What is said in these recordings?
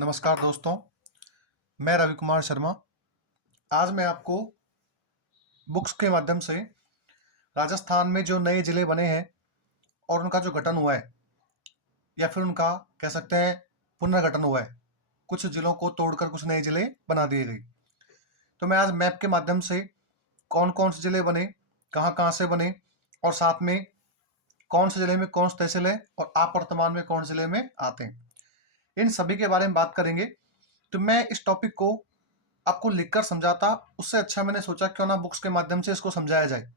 नमस्कार दोस्तों, मैं रवि कुमार शर्मा। आज मैं आपको बुक्स के माध्यम से राजस्थान में जो नए ज़िले बने हैं और उनका जो गठन हुआ है या फिर उनका कह सकते हैं पुनर्गठन हुआ है। कुछ ज़िलों को तोड़कर कुछ नए ज़िले बना दिए गए। तो मैं आज मैप के माध्यम से कौन-कौन से ज़िले बने, कहाँ-कहाँ से बने और साथ में कौन से ज़िले में कौन सी तहसील है और आप वर्तमान में कौन से ज़िले में आते हैं। इन सभी के बारे में बात करेंगे। तो मैं इस टॉपिक को आपको लिखकर समझाता, उससे अच्छा मैंने सोचा क्यों ना बुक्स के माध्यम से इसको समझाया जाए।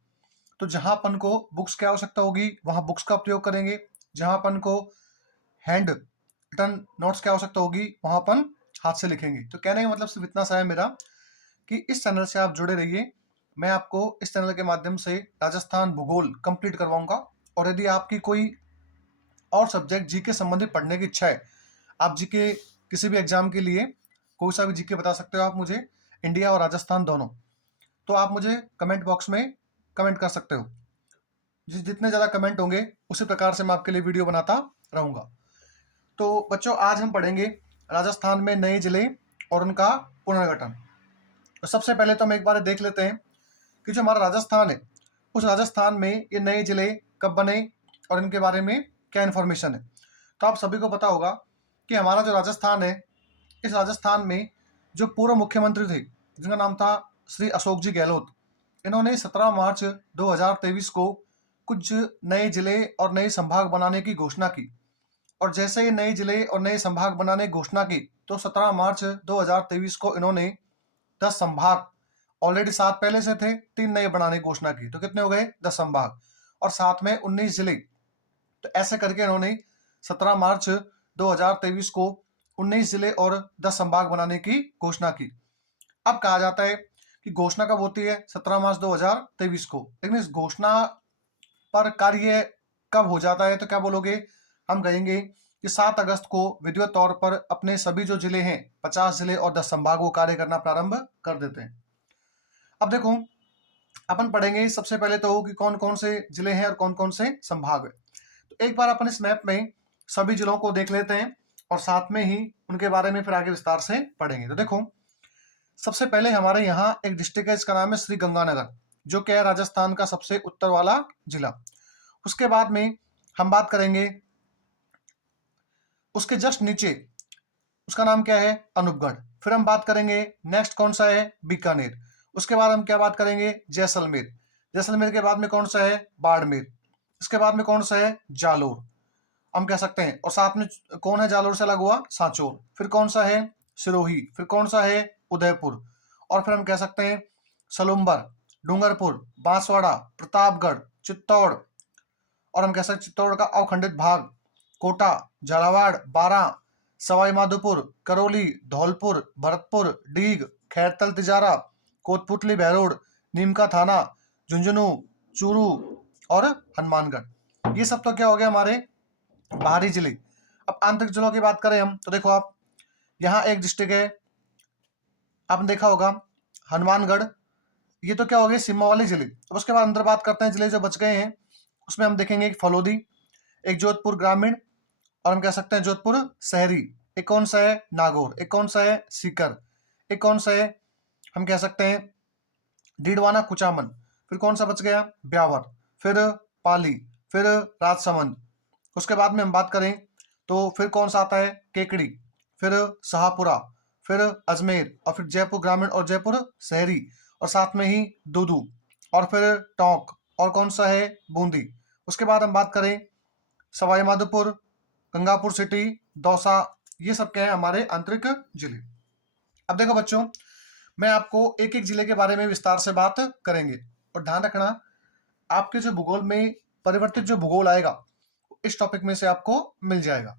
तो जहां अपन को बुक्स की आवश्यकता होगी वहां बुक्स का प्रयोग करेंगे, जहां अपन को हैंड रिटन नोट्स की आवश्यकता होगी वहां अपन हाथ से लिखेंगे। तो कहने का मतलब सिर्फ इतना सा है मेरा कि इस चैनल से आप जुड़े रहिए। मैं आपको इस चैनल के माध्यम से राजस्थान भूगोल कंप्लीट करवाऊंगा। और यदि आपकी कोई और सब्जेक्ट जीके संबंधित पढ़ने की इच्छा है, आप जीके किसी भी एग्जाम के लिए कोई सा भी जीके बता सकते हो आप मुझे, इंडिया और राजस्थान दोनों। तो आप मुझे कमेंट बॉक्स में कमेंट कर सकते हो। जितने ज़्यादा कमेंट होंगे उसी प्रकार से मैं आपके लिए वीडियो बनाता रहूँगा। तो बच्चों, आज हम पढ़ेंगे राजस्थान में नए जिले और उनका पुनर्गठन। तो सबसे पहले तो हम एक बार देख लेते हैं कि जो हमारा राजस्थान है, उस राजस्थान में ये नए जिले कब बने और इनके बारे में क्या इन्फॉर्मेशन है। तो आप सभी को पता होगा कि हमारा जो राजस्थान है, इस राजस्थान में जो पूर्व मुख्यमंत्री थे जिनका नाम था श्री अशोक जी गहलोत, इन्होंने 17 मार्च 2023 को कुछ नए जिले और नए संभाग बनाने की घोषणा की। और जैसे ही नए जिले और नए संभाग बनाने की घोषणा की तो 17 मार्च 2023 को इन्होंने 10 संभाग, ऑलरेडी 7 पहले से थे, 3 नए बनाने की घोषणा की। तो कितने हो गए? 10 संभाग और साथ में 19 जिले। तो ऐसे करके इन्होंने 17 मार्च 2023 को 19 जिले और 10 संभाग बनाने की घोषणा की। अब कहा जाता है कि घोषणा कब होती है? 17 मार्च 2023 को। लेकिन इस घोषणा पर कार्य कब हो जाता है? तो क्या बोलोगे? हम कहेंगे कि 7 अगस्त को विधिवत तौर पर अपने सभी जो जिले हैं, 50 जिले और 10 संभाग, वो कार्य करना प्रारंभ कर देते हैं। अब देखो, अपन पढ़ेंगे सबसे पहले तो कि कौन कौन से जिले हैं और कौन कौन से संभाग है। तो एक बार अपन इस मैप में सभी जिलों को देख लेते हैं और साथ में ही उनके बारे में फिर आगे विस्तार से पढ़ेंगे। तो देखो, सबसे पहले हमारे यहाँ एक डिस्ट्रिक्ट है, इसका नाम है श्री गंगानगर, जो क्या है राजस्थान का सबसे उत्तर वाला जिला। उसके बाद में हम बात करेंगे उसके जस्ट नीचे, उसका नाम क्या है? अनूपगढ़। फिर हम बात करेंगे नेक्स्ट कौन सा है? बीकानेर। उसके बाद हम क्या बात करेंगे? जैसलमेर। जैसलमेर के बाद में कौन सा है? बाड़मेर। इसके बाद में कौन सा है? जालोर हम कह सकते हैं। और साथ में कौन है जालोर से अलग हुआ? सांचौर। फिर कौन सा है? सिरोही। फिर कौन सा है? उदयपुर। और फिर हम कह सकते हैं सलुम्बर, डूंगरपुर, बांसवाड़ा, प्रतापगढ़, चित्तौड़। और हम कह सकते हैं चित्तौड़ का अवखंडित भाग, कोटा, झालावाड़, बारां, सवाई माधोपुर, करौली, धौलपुर, भरतपुर, डीग, खैरतल तिजारा, कोटपुतली बहरोड, नीमका थाना, झुंझुनू, चूरू और हनुमानगढ़। ये सब तो क्या हो गया? हमारे बाहरी जिले। अब आंतरिक जिलों की बात करें हम तो देखो, आप यहाँ एक डिस्ट्रिक्ट है, आपने देखा होगा हनुमानगढ़। ये तो क्या हो गए? सीमा वाले जिले। अब उसके बाद अंदर बात करते हैं जिले जो बच गए हैं। उसमें हम देखेंगे एक फलोदी, एक जोधपुर ग्रामीण, और हम कह सकते हैं जोधपुर शहरी। एक कौन सा है? नागौर। एक कौन सा है? सीकर। एक कौन सा है? हम कह सकते हैं डीडवाना कुचामन। फिर कौन सा बच गया? ब्यावर। फिर पाली। फिर राजसमंद। उसके बाद में हम बात करें तो फिर कौन सा आता है? केकड़ी। फिर शाहपुरा। फिर अजमेर। और फिर जयपुर ग्रामीण और जयपुर शहरी। और साथ में ही दूदू। और फिर टोंक। और कौन सा है? बूंदी। उसके बाद हम बात करें सवाई माधोपुर, गंगापुर सिटी, दौसा। ये सब क्या है? हमारे आंतरिक जिले। अब देखो बच्चों, मैं आपको एक एक जिले के बारे में विस्तार से बात करेंगे। और ध्यान रखना, आपके जो भूगोल में परिवर्तित जो भूगोल आएगा इस टॉपिक में से आपको मिल जाएगा।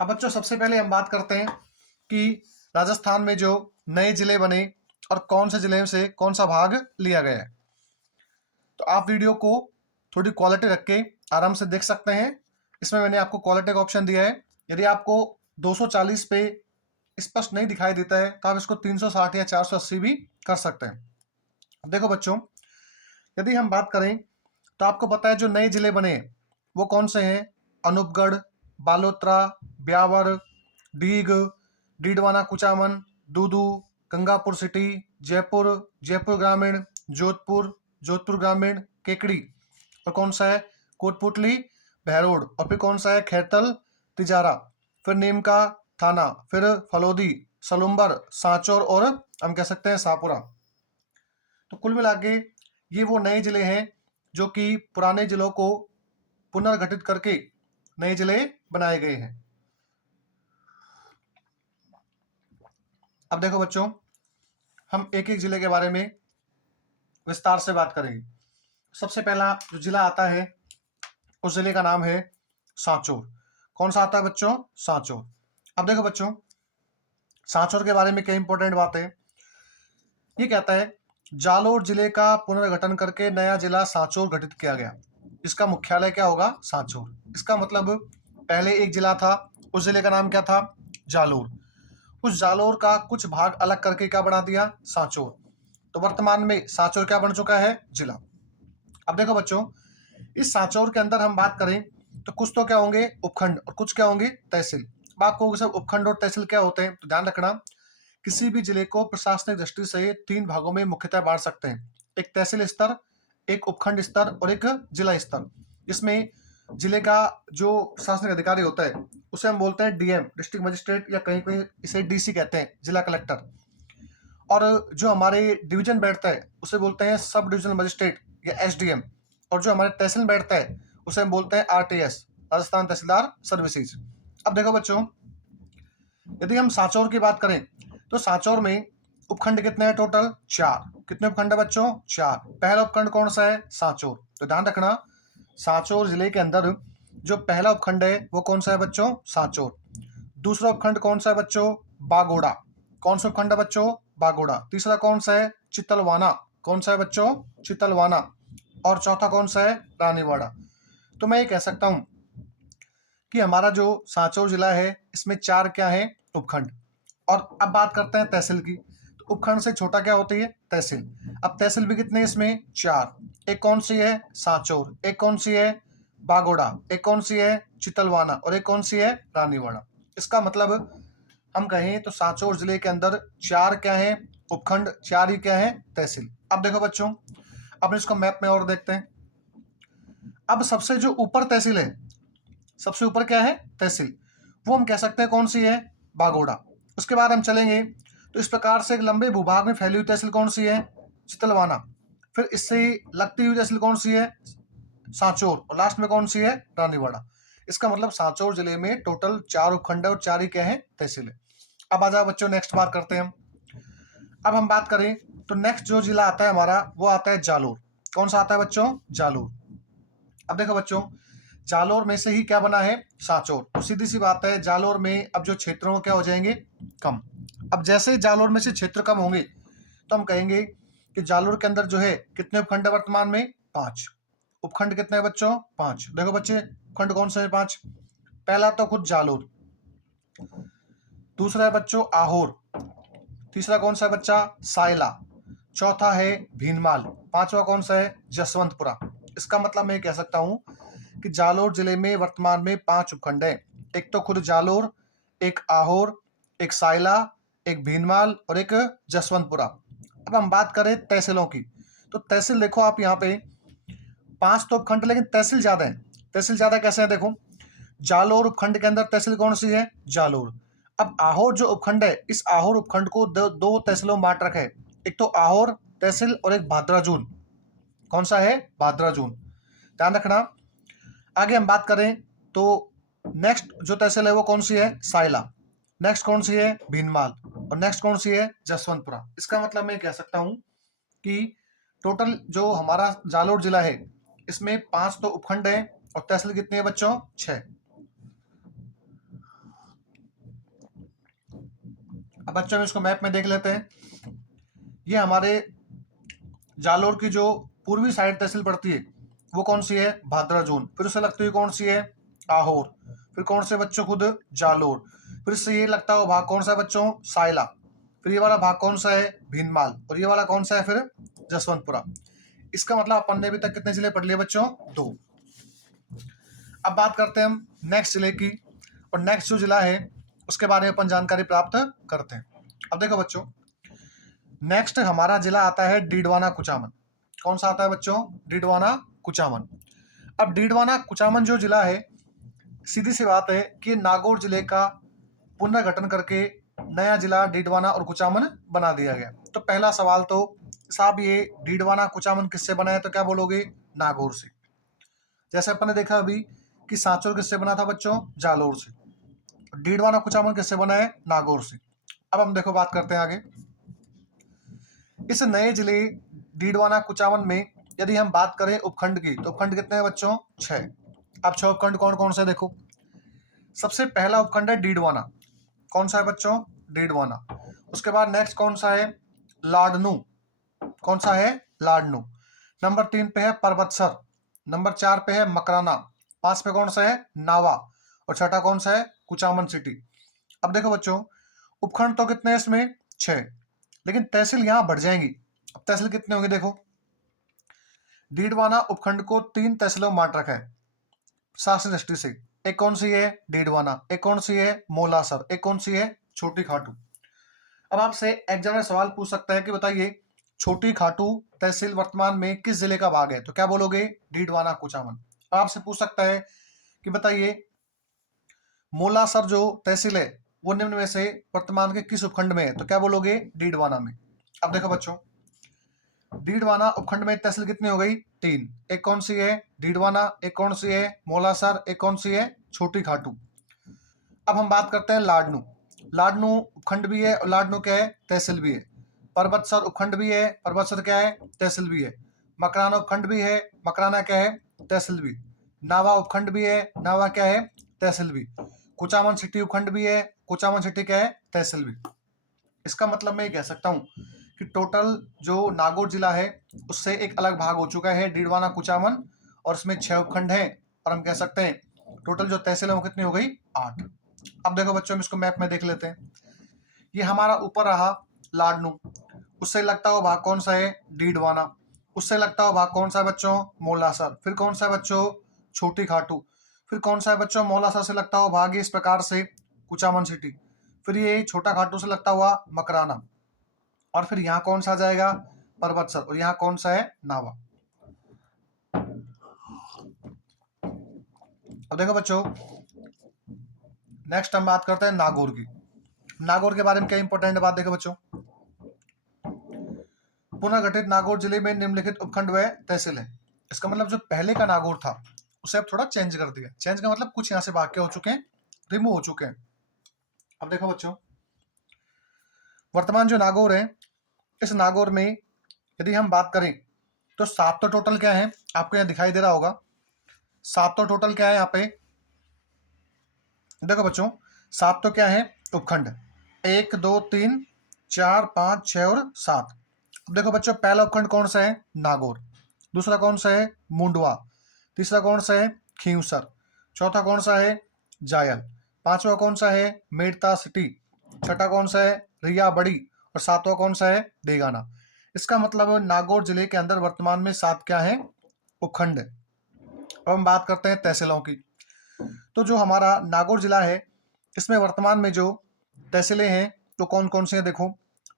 अब बच्चों, सबसे पहले हम बात करते हैं कि राजस्थान में जो नए जिले बने और कौन से जिले से कौन सा भाग लिया गया है। तो आप वीडियो को थोड़ी क्वालिटी रख के आराम से देख सकते हैं। इसमें मैंने आपको क्वालिटी का ऑप्शन दिया है। यदि आपको 240 पे स्पष्ट नहीं दिखाई देता है तो आप इसको 360 या 480 भी कर सकते हैं। देखो बच्चों, यदि हम बात करें तो आपको पता है जो नए जिले बने हैं वो कौन से हैं? अनूपगढ़, बालोतरा, ब्यावर, डीग, डीडवाना कुचामन, दूदू, गंगापुर सिटी, जयपुर, जयपुर ग्रामीण, जोधपुर, जोधपुर ग्रामीण, केकड़ी, और कौन सा है? कोटपुतली, बहरोड, और फिर कौन सा है? खैरतल, तिजारा, फिर नीमका, थाना, फिर फलोदी, सलुम्बर, सांचौर, और हम कह सकते हैं शाहपुरा। तो कुल मिला के ये वो नए जिले हैं जो कि पुराने जिलों को पुनर्गठित करके नए जिले बनाए गए हैं। अब देखो बच्चों, हम एक एक जिले के बारे में विस्तार से बात करेंगे। सबसे पहला जो जिला आता है उस जिले का नाम है सांचौर। कौन सा आता है बच्चों? सांचौर। अब देखो बच्चों, सांचौर के बारे में क्या इंपॉर्टेंट बात है। ये कहता है जालोर जिले का पुनर्गठन करके नया जिला सांचौर गठित किया गया। इसका मुख्यालय क्या होगा? सांचौर। इसका मतलब पहले एक जिला था, उस जिले का नाम क्या था? जालोर। उस जालोर का कुछ भाग अलग करके क्या बना दिया? सांचौर। तो वर्तमान में सांचौर क्या बन चुका है? जिला। अब देखो बच्चों, इस सांचौर के अंदर हम बात करें तो कुछ तो क्या होंगे? उपखंड, और कुछ क्या होंगे? तहसील। अब आपको सब उपखंड और तहसील क्या होते हैं तो ध्यान रखना। किसी भी जिले को प्रशासनिक दृष्टि से 3 भागों में मुख्यतः बांट सकते हैं। एक तहसील स्तर, एक उपखंड स्तर, और एक जिला स्तर। इसमें जिले का जो प्रशासनिक अधिकारी होता है उसे हम बोलते हैं डीएम, डिस्ट्रिक्ट मजिस्ट्रेट, या कहीं कहीं इसे डीसी कहते हैं, जिला कलेक्टर। और जो हमारे डिवीजन बैठता है उसे बोलते हैं सब डिविजनल मजिस्ट्रेट या एसडीएम। और जो हमारे तहसील बैठता है उसे हम बोलते हैं आरटीएस, राजस्थान तहसीलदार सर्विसेज। अब देखो बच्चों, यदि हम सांचौर की बात करें तो सांचौर में उपखंड कितने हैं? टोटल 4। कितने उपखंड है बच्चों? 4। पहला उपखंड कौन सा है? सांचौर। तो ध्यान रखना, सांचौर जिले के अंदर जो पहला उपखंड है वो कौन सा है बच्चों? सांचौर। दूसरा उपखंड कौन सा है बच्चों? बागोड़ा। कौन सा उपखंड है बच्चों? बागोड़ा। तीसरा कौन सा है? चितलवाना। कौन सा है बच्चों? चितलवाना। और चौथा कौन सा है? रानीवाड़ा। तो मैं ये कह सकता हूं कि हमारा जो सांचौर जिला है इसमें 4 क्या है? उपखंड। और अब बात करते हैं तहसील की। तो उपखंड से छोटा क्या होती है? तहसील। अब तहसील भी कितने? इसमें 4। एक कौन सी है? सांचौर। एक कौन सी है? बागोड़ा। एक कौन सी है? चितलवाना। और एक कौन सी है? रानीवाड़ा। इसका मतलब हम कहें तो सांचौर जिले के अंदर 4 क्या है? उपखंड। 4 ही क्या है? तहसील। अब देखो बच्चों, अब इसको मैप में और देखते हैं। अब सबसे जो ऊपर तहसील है, सबसे ऊपर क्या है? तहसील, वो हम कह सकते हैं कौन सी है? बागोड़ा। उसके बाद हम चलेंगे तो इस प्रकार से एक लंबे भूभाग में फैली हुई तहसील कौन सी है? चितलवाना। फिर इससे लगती हुई तहसील कौन सी है? सांचौर। और लास्ट में कौन सी है? रानीवाड़ा। इसका मतलब सांचौर जिले में टोटल 4 उपखंड और 4 ही क्या है? तहसील है। अब आ जाओ बच्चों, नेक्स्ट बात करते हैं हम। अब हम बात करें तो नेक्स्ट जो जिला आता है हमारा वो आता है जालोर। कौन सा आता है बच्चों? जालोर। अब देखो बच्चों, जालोर में से ही क्या बना है? सांचौर। तो सीधी सी बात है, जालोर में अब जो क्षेत्रों क्या हो जाएंगे? कम। अब जैसे जालोर में से क्षेत्र कम होंगे तो हम कहेंगे कि जालोर के अंदर जो है कितने उपखंड है वर्तमान में? 5। उपखंड कितने हैं बच्चों? 5। देखो बच्चे, उपखंड कौन से है? 5। पहला तो खुद जालोर, दूसरा है बच्चों आहोर, तीसरा कौन सा है बच्चा? सायला, चौथा है भीनमाल, पांचवा कौन सा है? जसवंतपुरा। इसका मतलब मैं कह सकता हूं कि जालोर जिले में वर्तमान में 5 उपखंड है। एक तो खुद जालोर, एक आहोर, एक सायला, एक भीनमाल, और एक जसवंतपुरा। अब हम बात करें तहसीलों की, तो तहसील देखो आप यहाँ पे 5 तो उपखंड, लेकिन तहसील ज्यादा है। तहसील ज्यादा कैसे है? देखो, जालोर उपखंड के अंदर तहसील कौन सी है? जालोर। अब आहोर जो उपखंड है, इस आहोर उपखंड को दो तहसीलों में बांट रखा है। एक तो आहोर तहसील और एक भाद्राजून। कौन सा है? भाद्राजून। ध्यान रखना। आगे हम बात करें तो नेक्स्ट जो तहसील है वो कौन सी है? सायला। नेक्स्ट कौन सी है? भीनमाल। और नेक्स्ट कौन सी है? जसवंतपुरा। इसका मतलब मैं कह सकता हूं कि टोटल जो हमारा जालोर जिला है इसमें 5 तो उपखंड है, और तहसील कितनी है बच्चों? 6। अब बच्चों हम इसको मैप में देख लेते हैं। ये हमारे जालोर की जो पूर्वी साइड तहसील पड़ती है वो कौन सी है? भाद्राजून। फिर उससे लगती हुई कौन सी है? आहोर। फिर कौन से बच्चों? खुद जालोर। फिर इससे ये लगता हुआ भाग कौन सा है बच्चों? सायला। फिर ये वाला भाग कौन सा है? भीनमाल। और ये वाला कौन सा है फिर? जसवंतपुरा। इसका मतलब अपन ने अभी तक कितने जिले पढ़ लिए बच्चों? 2। अब बात करते हैं हम नेक्स्ट जिले की, और नेक्स्ट जो जिला है उसके बारे में अपन जानकारी प्राप्त करते हैं। अब देखो बच्चों, नेक्स्ट हमारा जिला आता है डीडवाना कुचामन। कौन सा आता है बच्चों? डीडवाना कुचामन। अब डीडवाना कुचामन जो जिला है, सीधी सी बात है कि नागौर जिले का पुनर्गठन करके नया जिला डीडवाना और कुचामन बना दिया गया। तो पहला सवाल तो साहब, ये डीडवाना कुचामन किससे बना है? तो क्या बोलोगे? नागौर से। जैसे अपन ने देखा अभी कि सांचौर किससे बना था बच्चों? जालोर से। डीडवाना कुचामन किससे बना है? नागौर से। अब हम देखो बात करते हैं आगे। इस नए जिले डीडवाना कुचामन में यदि हम बात करें उपखंड की, तो उपखंड कितने हैं बच्चों? 6। अब 6 उपखंड कौन कौन से देखो। सबसे पहला उपखंड है डीडवाना। कौन सा है बच्चों? डीडवाना। उसके बाद नेक्स्ट कौन सा है? लाडनू। कौन सा है? लाडनू। नंबर 3 पे है परबतसर। नंबर 4 पे है मकराना। 5 पे कौन सा है? नावा। और छठा कौन सा है? कुचामन सिटी। अब देखो बच्चों, उपखंड तो कितने हैं इसमें? 6, लेकिन तहसील यहां बढ़ जाएंगी। अब तहसील कितने होंगे देखो। डीडवाना उपखंड को 3 तहसीलों में बांट रखा है शासन दृष्टि से। एक कौन सी है? डीडवाना। एक कौन सी है? मोलासर। एक कौन सी है? छोटी खाटू। अब आपसे एग्जाम में सवाल पूछ सकता है कि बताइए, छोटी खाटू तहसील वर्तमान में किस जिले का भाग है? तो क्या बोलोगे? डीडवाना कुचामन। अब आपसे पूछ सकता है कि बताइए, मोलासर जो तहसील है वो निम्न में से वर्तमान के किस उपखंड में है? तो क्या बोलोगे? डीडवाना में। अब देखो बच्चों, डीडवाना उपखंड में तहसील कितनी हो गई? 3। एक कौन सी है? डीडवाना। एक कौन सी है? मोलासर। एक कौन सी है? छोटी खाटू। अब हम बात करते हैं लाडनू। लाडनू उपखंड भी है और लाडनू क्या है? तहसील भी है। परबतसर उपखंड भी है, परबतसर क्या है? तहसील भी है। मकराना उपखंड भी है, मकराना क्या है? तहसील भी। नावा उपखंड भी है, नावा क्या है? तहसील भी। कुचामन सिटी उपखंड भी है, कुचामन सिटी क्या है? तहसील भी। इसका मतलब मैं ये कह सकता हूँ कि टोटल जो नागौर जिला है उससे एक अलग भाग हो चुका है डीडवाना कुचामन, और इसमें 6 उपखंड हैं, और हम कह सकते हैं टोटल जो तहसील है वो कितनी हो गई? 8। अब देखो बच्चों, हम इसको मैप में देख लेते हैं। ये हमारा ऊपर रहा लाडनू, उससे लगता हुआ भाग कौन सा है? डीडवाना। उससे लगता हुआ भाग कौन सा है बच्चों? मोलासर। फिर कौन सा है बच्चों? छोटी खाटू। फिर कौन सा है बच्चों? मोलासर से लगता हुआ भाग इस प्रकार से कुचामन सिटी। फिर ये छोटा खाटू से लगता हुआ मकराना, और फिर यहाँ कौन सा आ जाएगा? परबतसर। और यहाँ कौन सा है? नावा। अब देखो बच्चों, नेक्स्ट हम बात करते हैं नागौर की। नागौर के बारे में क्या इंपॉर्टेंट बात देखो बच्चों, पुनर्गठित नागौर जिले में निम्नलिखित उपखंड व तहसील है। इसका मतलब जो पहले का नागौर था उसे अब थोड़ा चेंज कर दिया। चेंज का मतलब कुछ यहाँ से भाग के हो चुके हैं, रिमूव हो चुके हैं। अब देखो बच्चों, वर्तमान जो नागौर है, इस नागौर में यदि हम बात करें तो 7 तो टोटल क्या है? आपको यहाँ दिखाई दे रहा होगा 7 तो टोटल क्या है यहाँ पे? देखो बच्चों, 7 तो क्या है? उपखंड। 1 2 3 4 5 6 और 7। अब देखो बच्चों, पहला उपखंड कौन सा है? नागौर। दूसरा कौन सा है? मुंडवा। तीसरा कौन सा है? खींवसर। चौथा कौन सा है? जायल। पांचवा कौन सा है? मेड़ता सिटी। छठा कौन सा है? रिया बड़ी। और सातवां कौन सा है? डेगाना। इसका मतलब नागौर जिले के अंदर वर्तमान में 7 क्या है? उपखंड है। अब हम बात करते हैं तहसीलों की। तो जो हमारा नागौर जिला है इसमें वर्तमान में जो तहसीलें हैं तो कौन कौन सी हैं देखो।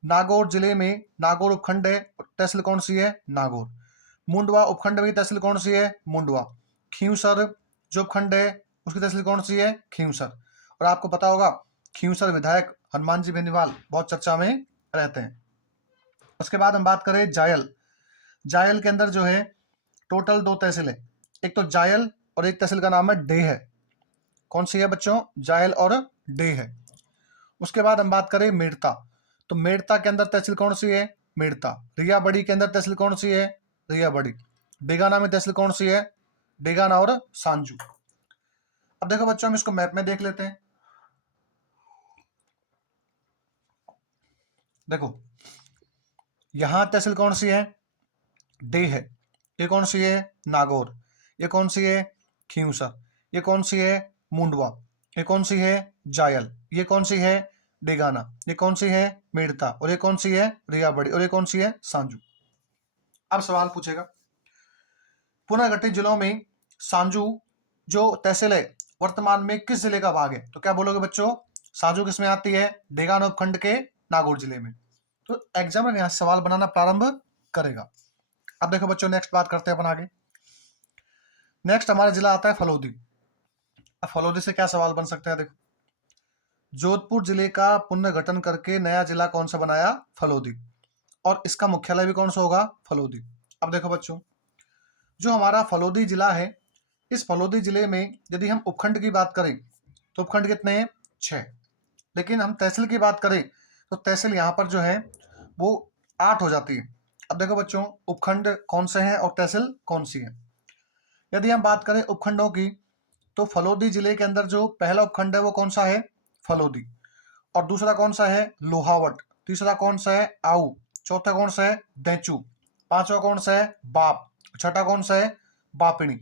नागौर जिले में नागौर उपखंड है, तहसील कौन सी है? नागौर। मुंडवा उपखंड में तहसील कौन सी है? मुंडवा। खींवसर जो उपखंड है उसकी तहसील कौन सी है? खींवसर। और आपको पता होगा खींवसर विधायक हनुमान जी बेनीवाल बहुत चर्चा में रहते हैं। उसके बाद हम बात करें जायल। जायल के अंदर जो है टोटल 2 तहसील है, एक तो जायल और एक तहसील का नाम है डे है। कौन सी है बच्चों? जायल और डे है। उसके बाद हम बात करें मेड़ता, तो मेड़ता के अंदर तहसील कौन सी है? मेड़ता। रिया बड़ी के अंदर तहसील कौन सी है? रिया बड़ी। डेगाना में तहसील कौन सी है? डेगाना और सांजू। अब देखो बच्चों, हम इसको मैप में देख लेते हैं। देखो यहां तहसील कौन सी है? डे है। ये कौन सी है? नागौर। ये कौन सी है? खींवसर। ये कौन सी है? मुंडवा। ये कौन सी है? जायल। ये कौन सी है? डेगाना। ये कौन सी है? मेड़ता। और ये कौन सी है? रिया बड़ी। और ये कौन सी है? सांजू। अब सवाल पूछेगा पुनर्गठित जिलों में सांजू जो तहसील है वर्तमान में किस जिले का भाग है? तो क्या बोलोगे बच्चों? सांजू किसमें आती है? डेगान उपखंड के नागौर जिले में। तो एग्जामिनर यहाँ सवाल बनाना प्रारंभ करेगा। अब देखो बच्चों, नेक्स्ट बात करते हैं अपन आगे। नेक्स्ट हमारा जिला आता है फलोदी। अब फलोदी से क्या सवाल बन सकता है? देखो, जोधपुर जिले का पुनर्गठन करके नया जिला कौन सा बनाया? फलोदी। और इसका मुख्यालय भी कौन सा होगा? फलोदी। अब देखो बच्चों, जो हमारा फलोदी जिला है, इस फलोदी जिले में यदि हम उपखंड की बात करें तो उपखंड कितने हैं? 6। लेकिन हम तहसील की बात करें तो तहसील यहाँ पर जो है वो 8 हो जाती है। अब देखो बच्चों, उपखंड कौन से हैं और तहसील कौन सी है? यदि हम बात करें उपखंडों की तो फलोदी जिले के अंदर जो पहला उपखंड है वो कौन सा है? फलोदी। और दूसरा कौन सा है? लोहावट। तीसरा कौन सा है? आऊ। चौथा कौन सा है? दैचू। पांचवा कौन सा है? बाप। छठा कौन सा है? बापिणी।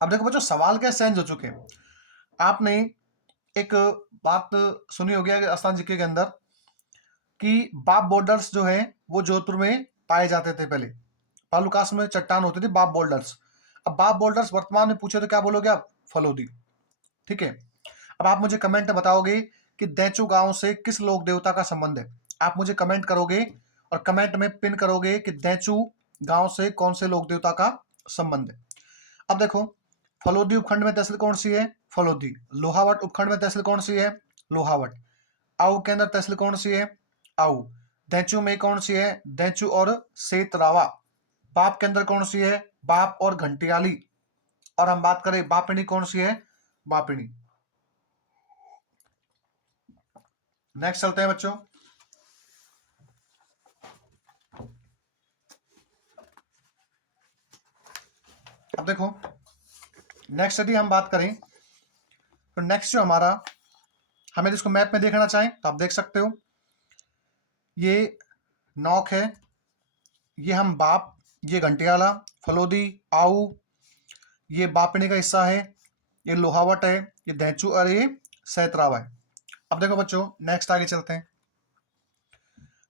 अब देखो बच्चों, सवाल कैसे चेंज हो चुके हैं। आपने एक बात सुनी होगी आसान जीके के अंदर कि बाप बोल्डर्स जो है वो जोधपुर में पाए जाते थे पहले। बालूकाश में चट्टान होती थी बाप बोल्डर्स। अब बाप बोल्डर्स वर्तमान में पूछे तो क्या बोलोगे आप? फलोदी। ठीक है। अब आप मुझे कमेंट में बताओगे कि दैचू गांव से किस लोक देवता का संबंध है। आप मुझे कमेंट करोगे और कमेंट में पिन करोगे कि दैचू गांव से कौन से लोक देवता का संबंध है। अब देखो, फलोदी उपखंड में तहसील कौन सी है? फलोदी। लोहावट उपखंड में तहसील कौन सी है? लोहावट। आऊ के अंदर तहसील कौन सी है? आऊ। दैचू में कौन सी है? दैचू और सेतरावा। बाप के अंदर कौन सी है? बाप और घंटियाली। और हम बात करें बापिणी, कौन सी है? बापिणी। नेक्स्ट चलते हैं बच्चों। अब देखो, नेक्स्ट यदि हम बात करें तो नेक्स्ट जो हमारा, हमें इसको मैप में देखना चाहें तो आप देख सकते हो, ये नौक है, ये हम बाप, ये घंटियाला, फलोदी, आऊ, ये बापिणी का हिस्सा है, ये लोहावट है, ये दैचू और ये सैतरावा है। अब देखो बच्चों, नेक्स्ट आगे चलते हैं।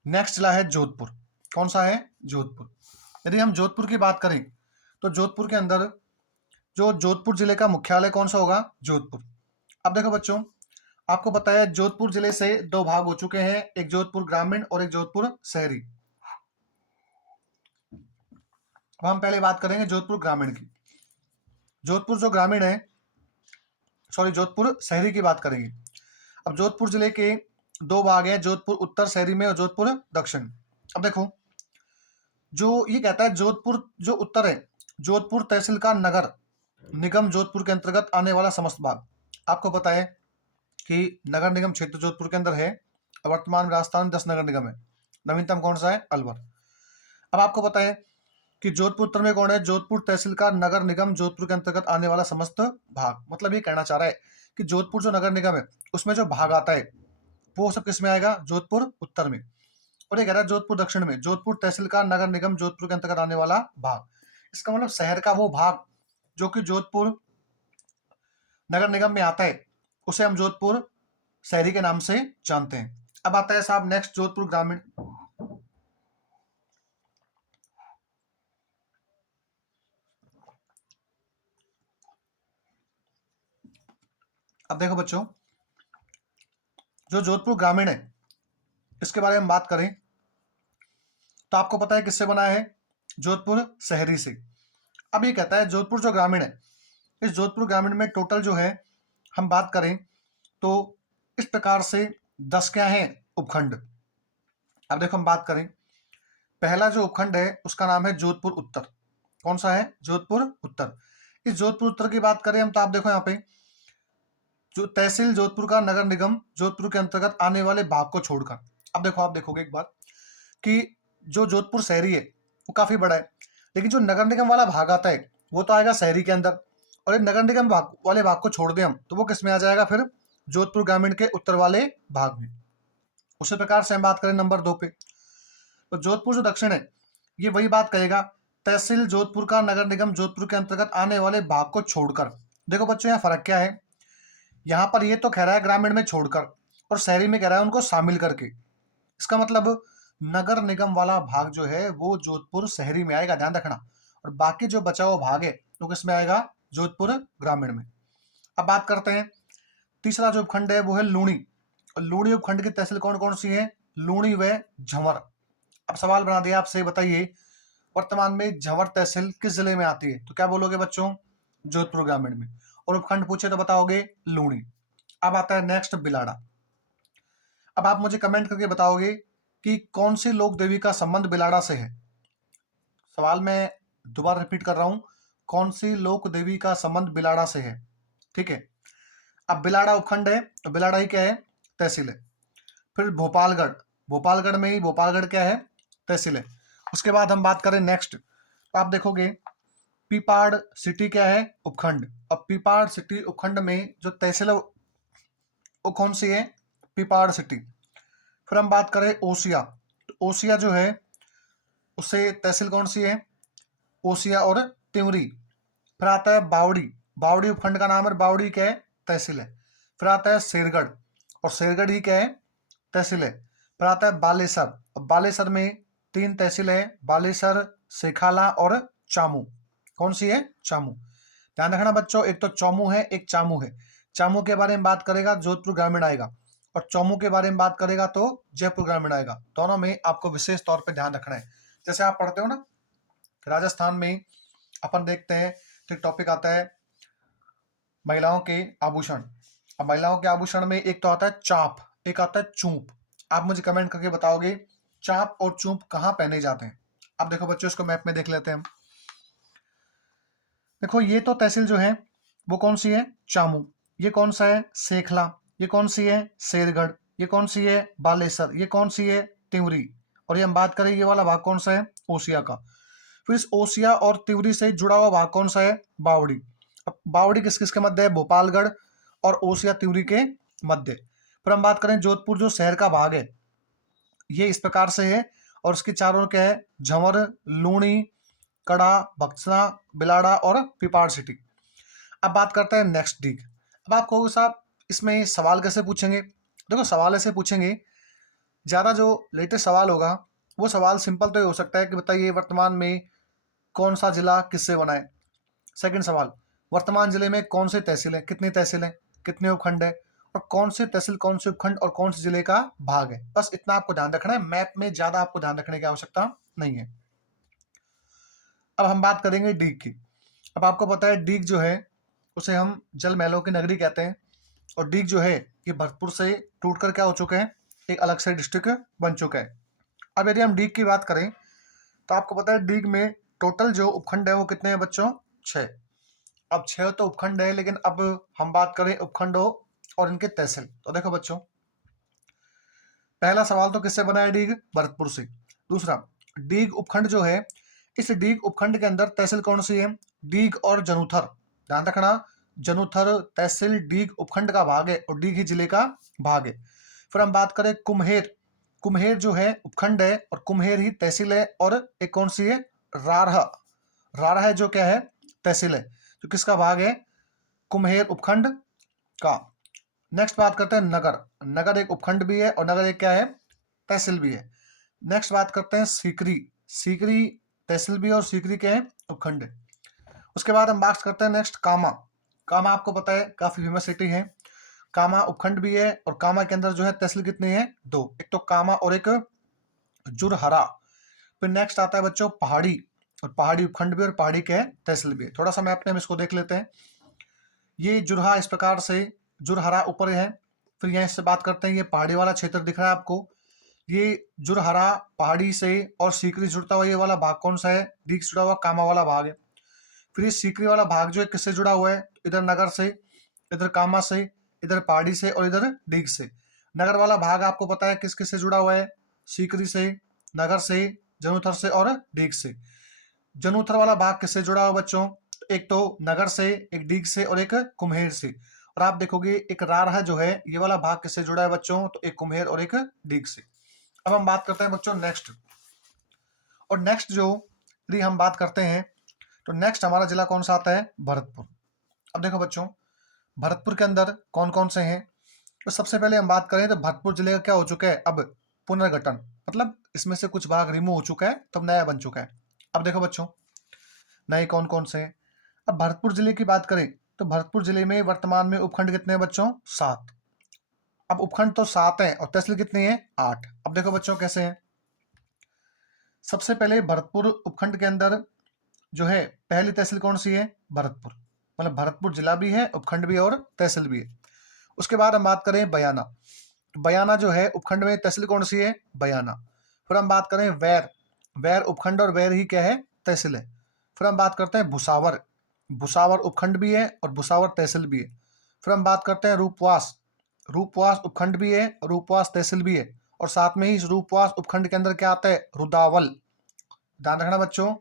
नेक्स्ट जिला है जोधपुर। कौन सा है? जोधपुर। यदि हम जोधपुर की बात करें तो जोधपुर के अंदर जो जोधपुर जिले का मुख्यालय कौन सा होगा? जोधपुर। अब देखो बच्चों, आपको पता है जोधपुर जिले से 2 भाग हो चुके हैं, एक जोधपुर ग्रामीण और एक जोधपुर शहरी। अब हम पहले बात करेंगे जोधपुर ग्रामीण की। जोधपुर जो ग्रामीण है, सॉरी, जोधपुर शहरी की बात करेंगे। अब जोधपुर जिले के 2 भाग हैं, जोधपुर उत्तर शहरी में और जोधपुर दक्षिण। अब देखो, जो ये कहता है जोधपुर जो उत्तर है, जोधपुर तहसील का नगर निगम जोधपुर के अंतर्गत आने वाला समस्त भाग। आपको पता है कि नगर निगम क्षेत्र जोधपुर के अंदर है। वर्तमान में राजस्थान में 10 नगर निगम है। नवीनतम कौन सा है? अलवर। अब आपको पता है कि जोधपुर उत्तर में कौन है? जोधपुर तहसील का नगर निगम जोधपुर के अंतर्गत आने वाला समस्त भाग। मतलब ये कहना चाह रहा है कि जोधपुर जो नगर निगम है उसमें जो भाग आता है वो सब किस में आएगा? जोधपुर उत्तर में। और ये कह रहा है जोधपुर दक्षिण में, जोधपुर तहसील का नगर निगम जोधपुर के अंतर्गत आने वाला भाग। इसका मतलब शहर का वो भाग जो कि जोधपुर नगर निगम में आता है उसे हम जोधपुर शहरी के नाम से जानते हैं। अब आता है साहब नेक्स्ट जोधपुर ग्रामीण। अब देखो बच्चों, जो जोधपुर ग्रामीण है इसके बारे में बात करें तो आपको पता है किससे बना है? जोधपुर शहरी से। अब ये कहता है जोधपुर जो ग्रामीण है, इस जोधपुर ग्रामीण में टोटल जो है हम बात करें तो इस प्रकार से 10 क्या है? उपखंड। अब देखो हम बात करें, पहला जो उपखंड है उसका नाम है जोधपुर उत्तर। कौन सा है? जोधपुर उत्तर। इस जोधपुर उत्तर की बात करें हम तो आप देखो यहाँ पे जो तहसील जोधपुर का नगर निगम जोधपुर के अंतर्गत आने वाले भाग को छोड़कर। अब देखो, आप देखोगे एक बात कि जो जोधपुर शहरी है वो काफी बड़ा है, लेकिन जो नगर निगम वाला भाग आता है वो तो आएगा शहरी के अंदर। और ये नगर निगम भाग वाले भाग को छोड़ दें हम तो वो किस में आ जाएगा? फिर जोधपुर ग्रामीण के उत्तर वाले भाग में। उसी प्रकार से हम बात करें नंबर 2 पे, तो जोधपुर जो दक्षिण है ये वही बात कहेगा, तहसील जोधपुर का नगर निगम जोधपुर के अंतर्गत आने वाले भाग को छोड़कर। देखो बच्चों, यहाँ फर्क क्या है? यहाँ पर ये तो कह रहा है ग्रामीण में छोड़कर, और शहरी में कह रहा है उनको शामिल करके। इसका मतलब नगर निगम वाला भाग जो है वो जोधपुर शहरी में आएगा, ध्यान रखना। और बाकी जो बचा हुआ भाग है वो किस में आएगा, जोधपुर ग्रामीण में। अब बात करते हैं तीसरा जो उपखंड है वो है लूणी। और लूणी उपखंड की तहसील कौन कौन सी है, लूणी व झंवर। अब सवाल बना दिया आपसे, बताइए वर्तमान में झंवर तहसील किस जिले में आती है, तो क्या बोलोगे बच्चों, जोधपुर ग्रामीण में। और उपखंड पूछे तो बताओगे लूणी। अब आता है नेक्स्ट बिलाड़ा। अब आप मुझे कमेंट करके बताओगे कि कौन सी लोक देवी का संबंध बिलाड़ा से है। सवाल मैं दोबारा रिपीट कर रहा हूं, कौन सी लोक देवी का संबंध बिलाड़ा से है, ठीक है। अब बिलाड़ा उपखंड है तो बिलाड़ा ही क्या है, तहसील है। फिर भोपालगढ़, भोपालगढ़ में ही भोपालगढ़ क्या है, तहसील है। उसके बाद हम बात करें नेक्स्ट, तो आप देखोगे पीपाड़ सिटी क्या है, उपखंड। अब पीपाड़ सिटी उपखंड में जो तहसील है वो कौन सी है, पीपाड़ सिटी। फिर हम बात करें ओसिया, तो ओसिया जो है उससे तहसील कौन सी है, ओसिया और तिवरी। फिर आता है बावड़ी, बावड़ी उपखंड का नाम है, बावड़ी क्या है, तहसील है। फिर आता है शेरगढ़, और शेरगढ़ ही क्या है, तहसील है। फिर आता है बालेसर, बालेसर में 3 तहसील है, बालेसर, सेखाला और चामू। कौन सी है, चामू। ध्यान रखना बच्चों, एक तो चौमू है, एक चामू है। चामू के बारे में बात करेगा जोधपुर ग्रामीण आएगा, और चौमू के बारे में बात करेगा तो जयपुर ग्रामीण आएगा। दोनों में आपको विशेष तौर पर ध्यान रखना है। जैसे आप पढ़ते हो ना राजस्थान में, अपन देखते हैं तो एक टॉपिक आता है महिलाओं के आभूषण। अब महिलाओं के आभूषण में एक तो आता है चाप, एक आता है चूप। आप मुझे कमेंट करके बताओगे चाप और चूप कहाँ पहने जाते हैं। अब देखो बच्चों, इसको मैप में देख लेते हैं हम। देखो ये तो तहसील जो है वो कौन सी है, चामू। ये कौन सा है, सेखला। ये कौन सी है, शेरगढ़। ये कौन सी है, बालेसर। ये कौन सी है, तिवरी। और ये हम बात करें ये वाला भाग कौन सा है, ओसिया का। फिर इस ओसिया और तिवरी से जुड़ा हुआ भाग कौन सा है, बावड़ी। अब बावड़ी किस किस के मध्य है, भोपालगढ़ और ओसिया तिवरी के मध्य। फिर हम बात करें जोधपुर जो शहर का भाग है ये इस प्रकार से है, और इसके चारों ओर क्या है, झंवर, लूणी, कड़ा, बक्सना, बिलाड़ा और पिपाड़ सिटी। अब बात करते हैं नेक्स्ट डीग। अब आप कहोगे साहब इसमें सवाल कैसे पूछेंगे। देखो सवाल ऐसे पूछेंगे, ज़्यादा जो लेटेस्ट सवाल होगा वो सवाल सिंपल तो ये हो सकता है कि बताइए वर्तमान में कौन सा जिला किससे बना है। सेकंड सवाल, वर्तमान जिले में कौन से तहसील है, कितनी तहसील है, कितने उपखंड है, और कौन से तहसील, कौन से उपखंड और कौन से जिले का भाग है। बस इतना आपको ध्यान रखना है, मैप में ज्यादा आपको ध्यान रखने की आवश्यकता नहीं है। अब हम बात करेंगे डीग की। अब आपको पता है डीग जो है उसे हम जल महलों की नगरी कहते हैं, और डीग जो है ये भरतपुर से टूटकर क्या हो चुका है, एक अलग से डिस्ट्रिक्ट बन चुका है। अब यदि हम डीग की बात करें तो आपको पता है डीग में टोटल जो उपखंड है वो कितने हैं बच्चों, 6। अब 6 तो उपखंड है, लेकिन अब हम बात करें उपखंडों और इनके तहसील। तो देखो बच्चों, पहला सवाल तो किससे बना है, डीग, भरतपुर से। दूसरा, डीग उपखंड जो है इस डीग उपखंड के अंदर तहसील कौन सी है, डीग और जनुथर। ध्यान रखना, जनुथर तहसील डीग उपखंड का भाग है और डीग ही जिले का भाग है। फिर हम बात करें कुम्हेर, कुम्हेर जो है उपखंड है और कुम्हेर ही तहसील है, और एक कौन सी है, रारह, रारह जो क्या है, तहसील है। तो किसका भाग है, कुम्हेर उपखंड का। नेक्स्ट बात करते हैं नगर, नगर एक उपखंड भी है और नगर एक क्या है, तहसील भी है। नेक्स्ट बात करते हैं सीकरी, सीकरी तहसील भी है और सीकरी क्या है, उपखंड है। उसके बाद हम बात करते हैं नेक्स्ट कामा, कामा आपको पता है काफी फेमस सिटी है। कामा उपखंड भी है और कामा के अंदर जो है तहसील कितनी है, 2, एक तो कामा और एक जुरहरा। फिर नेक्स्ट आता है बच्चों पहाड़ी, और पहाड़ी उपखंड भी और पहाड़ी के तहसील भी है। थोड़ा सा मैप में हम इसको देख लेते हैं। ये जुरहा इस प्रकार से, जुरहरा ऊपर है। फिर यहाँ से बात करते हैं, ये पहाड़ी वाला क्षेत्र दिख रहा है आपको, ये जुरहरा पहाड़ी से और सीकरी जुड़ता हुआ ये वाला भाग कौन सा है, डीग से जुड़ा हुआ कामा वाला भाग है। फिर ये सीकरी वाला भाग जो है किससे जुड़ा हुआ है, इधर नगर से, इधर कामा से, इधर पहाड़ी से और इधर डीग से। नगर वाला भाग आपको पता है किस किस से जुड़ा हुआ है, सीकरी से, नगर से, जनुथर से और डीग से। जनुथर वाला भाग किससे जुड़ा हुआ बच्चों, एक तो नगर से, एक डीग से और एक कुम्हेर से। और आप देखोगे एक रारहा जो है ये वाला भाग किससे जुड़ा है बच्चों, तो एक कुम्हेर और एक डीग से। अब हम बात करते हैं बच्चों नेक्स्ट, और नेक्स्ट जो यदि हम बात करते हैं तो नेक्स्ट हमारा जिला कौन सा आता है, भरतपुर। अब देखो बच्चों, भरतपुर के अंदर कौन कौन से हैं, तो सबसे पहले हम बात करें तो भरतपुर जिले का क्या हो चुका है, अब पुनर्गठन, मतलब इसमें से कुछ भाग रिमूव हो चुका है तब नया बन चुका है। अब देखो बच्चों, नए कौन कौन से हैं। अब भरतपुर जिले की बात करें तो भरतपुर जिले में वर्तमान में उपखंड कितने हैं बच्चों? 7। अब उपखंड तो 7 हैं और तहसील कितनी है? 8। अब देखो बच्चों कैसे हैं। सबसे पहले भरतपुर उपखंड के अंदर जो है पहली तहसील कौन सी है? भरतपुर। मतलब भरतपुर जिला भी है, उपखंड भी है और तहसील भी है। उसके बाद हम बात करें बयाना। बयाना जो है उपखंड में, तहसील कौन सी है? बयाना। फिर हम बात करें वैर। वैर उपखंड और वैर ही क्या है? तहसील है। फिर हम बात करते हैं भुसावर। भुसावर उपखंड भी है और भुसावर तहसील भी है। फिर हम बात करते हैं रूपवास। रूपवास उपखंड भी है और रूपवास तहसील भी है। और साथ में ही इस रूपवास उपखंड के अंदर क्या आता है? रुदावल। ध्यान रखना बच्चों,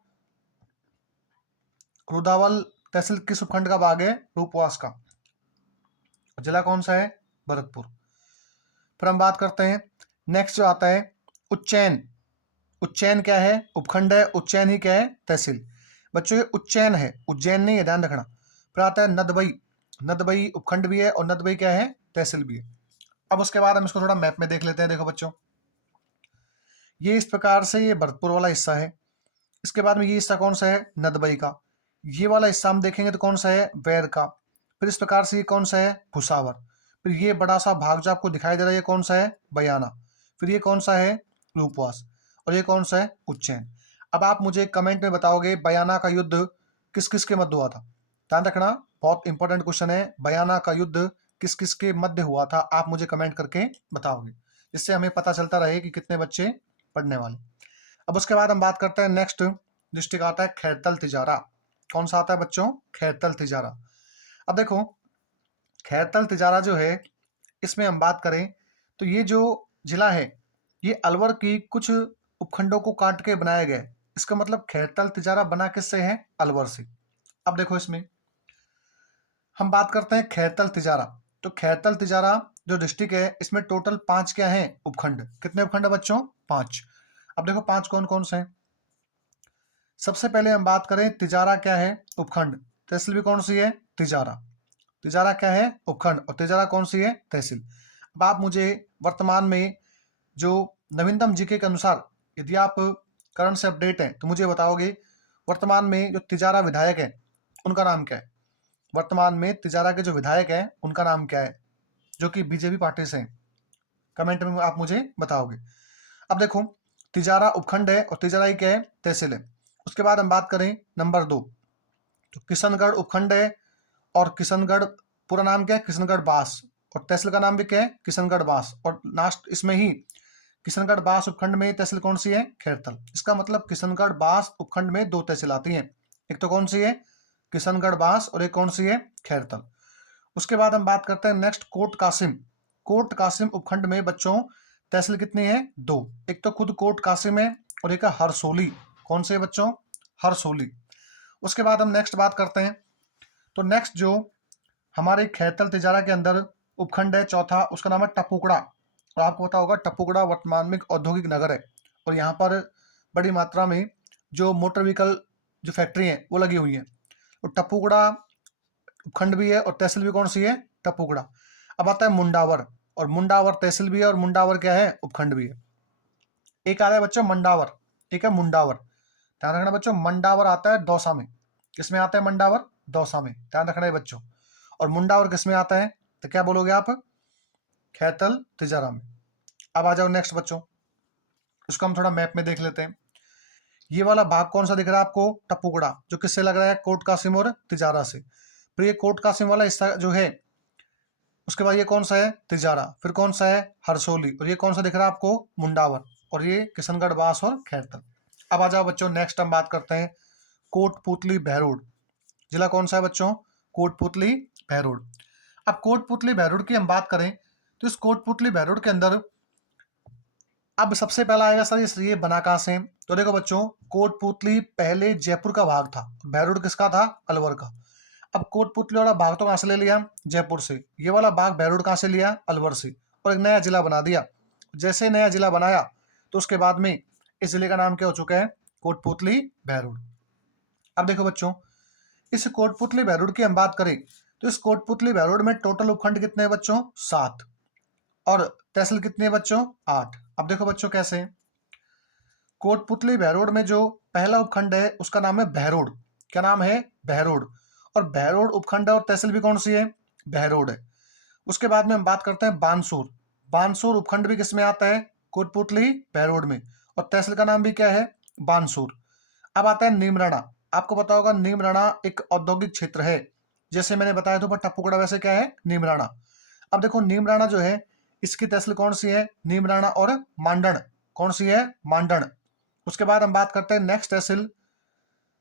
रुदावल तहसील किस उपखंड का भाग है? रूपवास का। जिला कौन सा है? भरतपुर। फिर हम बात करते हैं नेक्स्ट जो आता है उज्जैन। उज्जैन क्या है? उपखंड है। उज्जैन ही क्या है? तहसील। बच्चों ये उज्जैन है, उज्जैन नहीं है, ध्यान रखना। फिर आता है नदबई। नदबई उपखंड भी है और नदबई क्या है? तहसील भी है। अब उसके बाद हम इसको थोड़ा मैप में देख लेते हैं। देखो बच्चों, ये इस प्रकार से ये भरतपुर वाला हिस्सा है। इसके बाद में ये हिस्सा कौन सा है? नदबई का। ये वाला हिस्सा हम देखेंगे तो कौन सा है? वैर का। फिर इस प्रकार से ये कौन सा है? भुसावर। फिर ये बड़ा सा भाग जो आपको दिखाई दे रहा है ये कौन सा है? बयाना। फिर ये कौन सा है? रूपवास। और ये कौन सा है? उज्जैन। अब आप मुझे कमेंट में बताओगे बयाना का युद्ध किस किस के मध्य हुआ था। ध्यान रखना, बहुत इंपॉर्टेंट क्वेश्चन है। बयाना का युद्ध किस किस के मध्य हुआ था, आप मुझे कमेंट करके बताओगे, जिससे हमें पता चलता रहे कि कितने बच्चे पढ़ने वाले। अब उसके बाद हम बात करते हैं नेक्स्ट डिस्ट्रिक्ट आता है खैरतल तिजारा। कौन सा आता है बच्चों? खैरतल तिजारा। अब देखो खैरतल तिजारा जो है, इसमें हम बात करें तो ये जो जिला है ये अलवर की कुछ उपखंडों को काट के बनाया गया है। इसका मतलब खैरतल तिजारा बना किससे है? अलवर से। अब देखो इसमें हम बात करते हैं खैरतल तिजारा। तो खैरतल तिजारा जो डिस्ट्रिक्ट है इसमें टोटल 5 क्या है? उपखंड। कितने उपखंड है बच्चों? 5। अब देखो 5 कौन कौन से हैं। सबसे पहले हम बात करें तिजारा क्या है? उपखंड। तहसील भी कौन सी है? तिजारा। तिजारा क्या है? उपखंड। और तिजारा कौन सी है? तहसील। अब आप मुझे वर्तमान में जो नवीनतम जीके के अनुसार, यदि आप करंट से अपडेट हैं तो मुझे बताओगे वर्तमान में जो तिजारा विधायक है उनका नाम क्या है? वर्तमान में तिजारा के जो विधायक हैं उनका नाम क्या है, जो कि बीजेपी पार्टी से हैं? कमेंट में आप मुझे बताओगे। अब देखो तिजारा उपखंड है और तिजारा ही क्या है? तहसील है। उसके बाद हम बात करें नंबर 2, तो किशनगढ़ उपखंड है और किशनगढ़ पूरा नाम क्या है? किशनगढ़ बास। और तहसील का नाम भी क्या है? किशनगढ़ बास। और लास्ट इसमें ही किशनगढ़ बास उपखंड में तहसील कौन सी है? खैरतल। इसका मतलब किशनगढ़ बास उपखंड में 2 तहसील आती हैं। एक तो कौन सी है? किशनगढ़ बास। और एक कौन सी है? खैरतल। उसके बाद हम बात करते हैं नेक्स्ट कोट कासिम। कोट कासिम उपखंड में बच्चों तहसील कितनी है? 2। एक तो खुद कोट कासिम है और एक है हरसोली। कौन से बच्चों? हरसोली। उसके बाद हम नेक्स्ट बात करते हैं, तो नेक्स्ट जो हमारे खैरतल तिजारा के अंदर उपखंड है चौथा, उसका नाम है टपुकड़ा। और आपको पता होगा टपुकड़ा वर्तमान में एक औद्योगिक नगर है और यहाँ पर बड़ी मात्रा में जो मोटर व्हीकल जो फैक्ट्री है वो लगी हुई है। और टपुकड़ा उपखंड भी है और तहसील भी कौन सी है? टपुकड़ा। अब आता है मुंडावर। और मुंडावर तहसील भी है और मुंडावर क्या है? उपखंड भी है। एक आता है बच्चों मंडावर, एक है मुंडावर। ध्यान रखना बच्चों, मंडावर आता है दौसा में। किसमें आता है मंडावर? दौसा में। ध्यान रखना है बच्चों। और मुंडावर किसमें आता है? तो क्या बोलोगे आप? खैरतल तिजारा में। अब आ जाओ नेक्स्ट बच्चों, इसको हम थोड़ा मैप में देख लेते हैं। ये वाला भाग कौन सा दिख रहा है आपको? टपुकड़ा, जो किससे लग रहा है? कोट कासिम और तिजारा से। फिर ये कोट कासिम वाला हिस्सा जो है, उसके बाद ये कौन सा है? तिजारा। फिर कौन सा है? हरसोली। और ये कौन सा दिख रहा है आपको? मुंडावर। और ये किशनगढ़ बास और खैरतल। अब आ जाओ बच्चों नेक्स्ट हम बात करते हैं कोटपुतली बहरोड। जिला कौन सा है बच्चों? कोटपुतली बहरोड। अब कोटपुतली बहरोड की हम बात करें तो इस कोटपुतली बहरोड के अंदर अब सबसे पहला आएगा सर ये बना कहाँ से? तो देखो बच्चों, कोटपुतली पहले जयपुर का भाग था, बहरोड किसका था? अलवर का। अब कोटपुतली वाला भाग तो कहाँ से ले लिया? जयपुर से। ये वाला भाग बहरोड कहाँ से लिया? अलवर से। और एक नया जिला बना दिया। जैसे नया जिला बनाया तो उसके बाद में इस जिले का नाम क्या हो चुका है? कोटपुतली बहरोड। अब देखो बच्चों, इस कोटपुतली बहरोड की हम बात करें तो इस कोटपुतली बहरोड में टोटल उपखंड कितने हैं बच्चों? 7। और तहसील कितनी है बच्चों? 8। अब देखो बच्चों कैसे, कोटपुतली बहरोड में जो पहला उपखंड है उसका नाम है बहरोड। क्या नाम है? बहरोड। और बहरोड उपखंड और तहसील भी कौन सी है? बहरोड है। उसके बाद में हम बात करते हैं बानसूर। बानसूर उपखंड भी किसमें आता है? कोटपुतली बहरोड में। और तहसील का नाम भी क्या है? बानसूर। अब आता है नीमराणा। आपको पता होगा नीमराणा एक औद्योगिक क्षेत्र है, जैसे मैंने बताया था टप्पूकड़ा, वैसे क्या है? नीमराणा। अब देखो नीमराणा जो है, इसकी तहसील कौन सी है? नीमराणा और मांडण। कौन सी है? मांडण। उसके बाद हम बात करते हैं नेक्स्ट तहसील,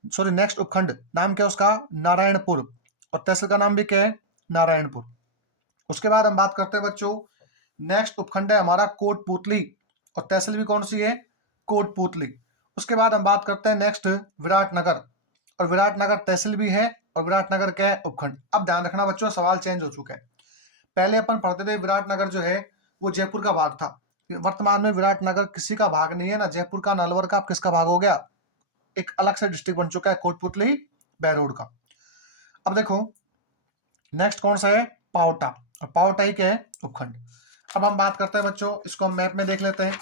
सॉरी नेक्स्ट उपखंड, नाम क्या है उसका? नारायणपुर। और तहसील का नाम भी क्या है? नारायणपुर। उसके बाद हम बात करते हैं बच्चों, नेक्स्ट उपखंड है हमारा कोटपुतली, और तहसील भी कौन सी है? कोटपुतली। उसके बाद हम बात करते हैं नेक्स्ट विराटनगर, और विराटनगर तहसील भी है, और विराटनगर क्या है? उपखंड। अब ध्यान रखना बच्चों, सवाल चेंज हो चुका है। पहले अपन पढ़ते थे विराटनगर जो है वो जयपुर का भाग था। वर्तमान में विराटनगर किसी का भाग नहीं है, ना जयपुर का, ना अलवर का। अब किसका भाग हो गया? एक अलग से डिस्ट्रिक्ट बन चुका है, कोटपुतली बहरोड का। अब देखो नेक्स्ट कौन सा है? पावटा। और पावटा ही क्या है? उपखंड। अब हम बात करते हैं बच्चों, इसको हम मैप में देख लेते हैं।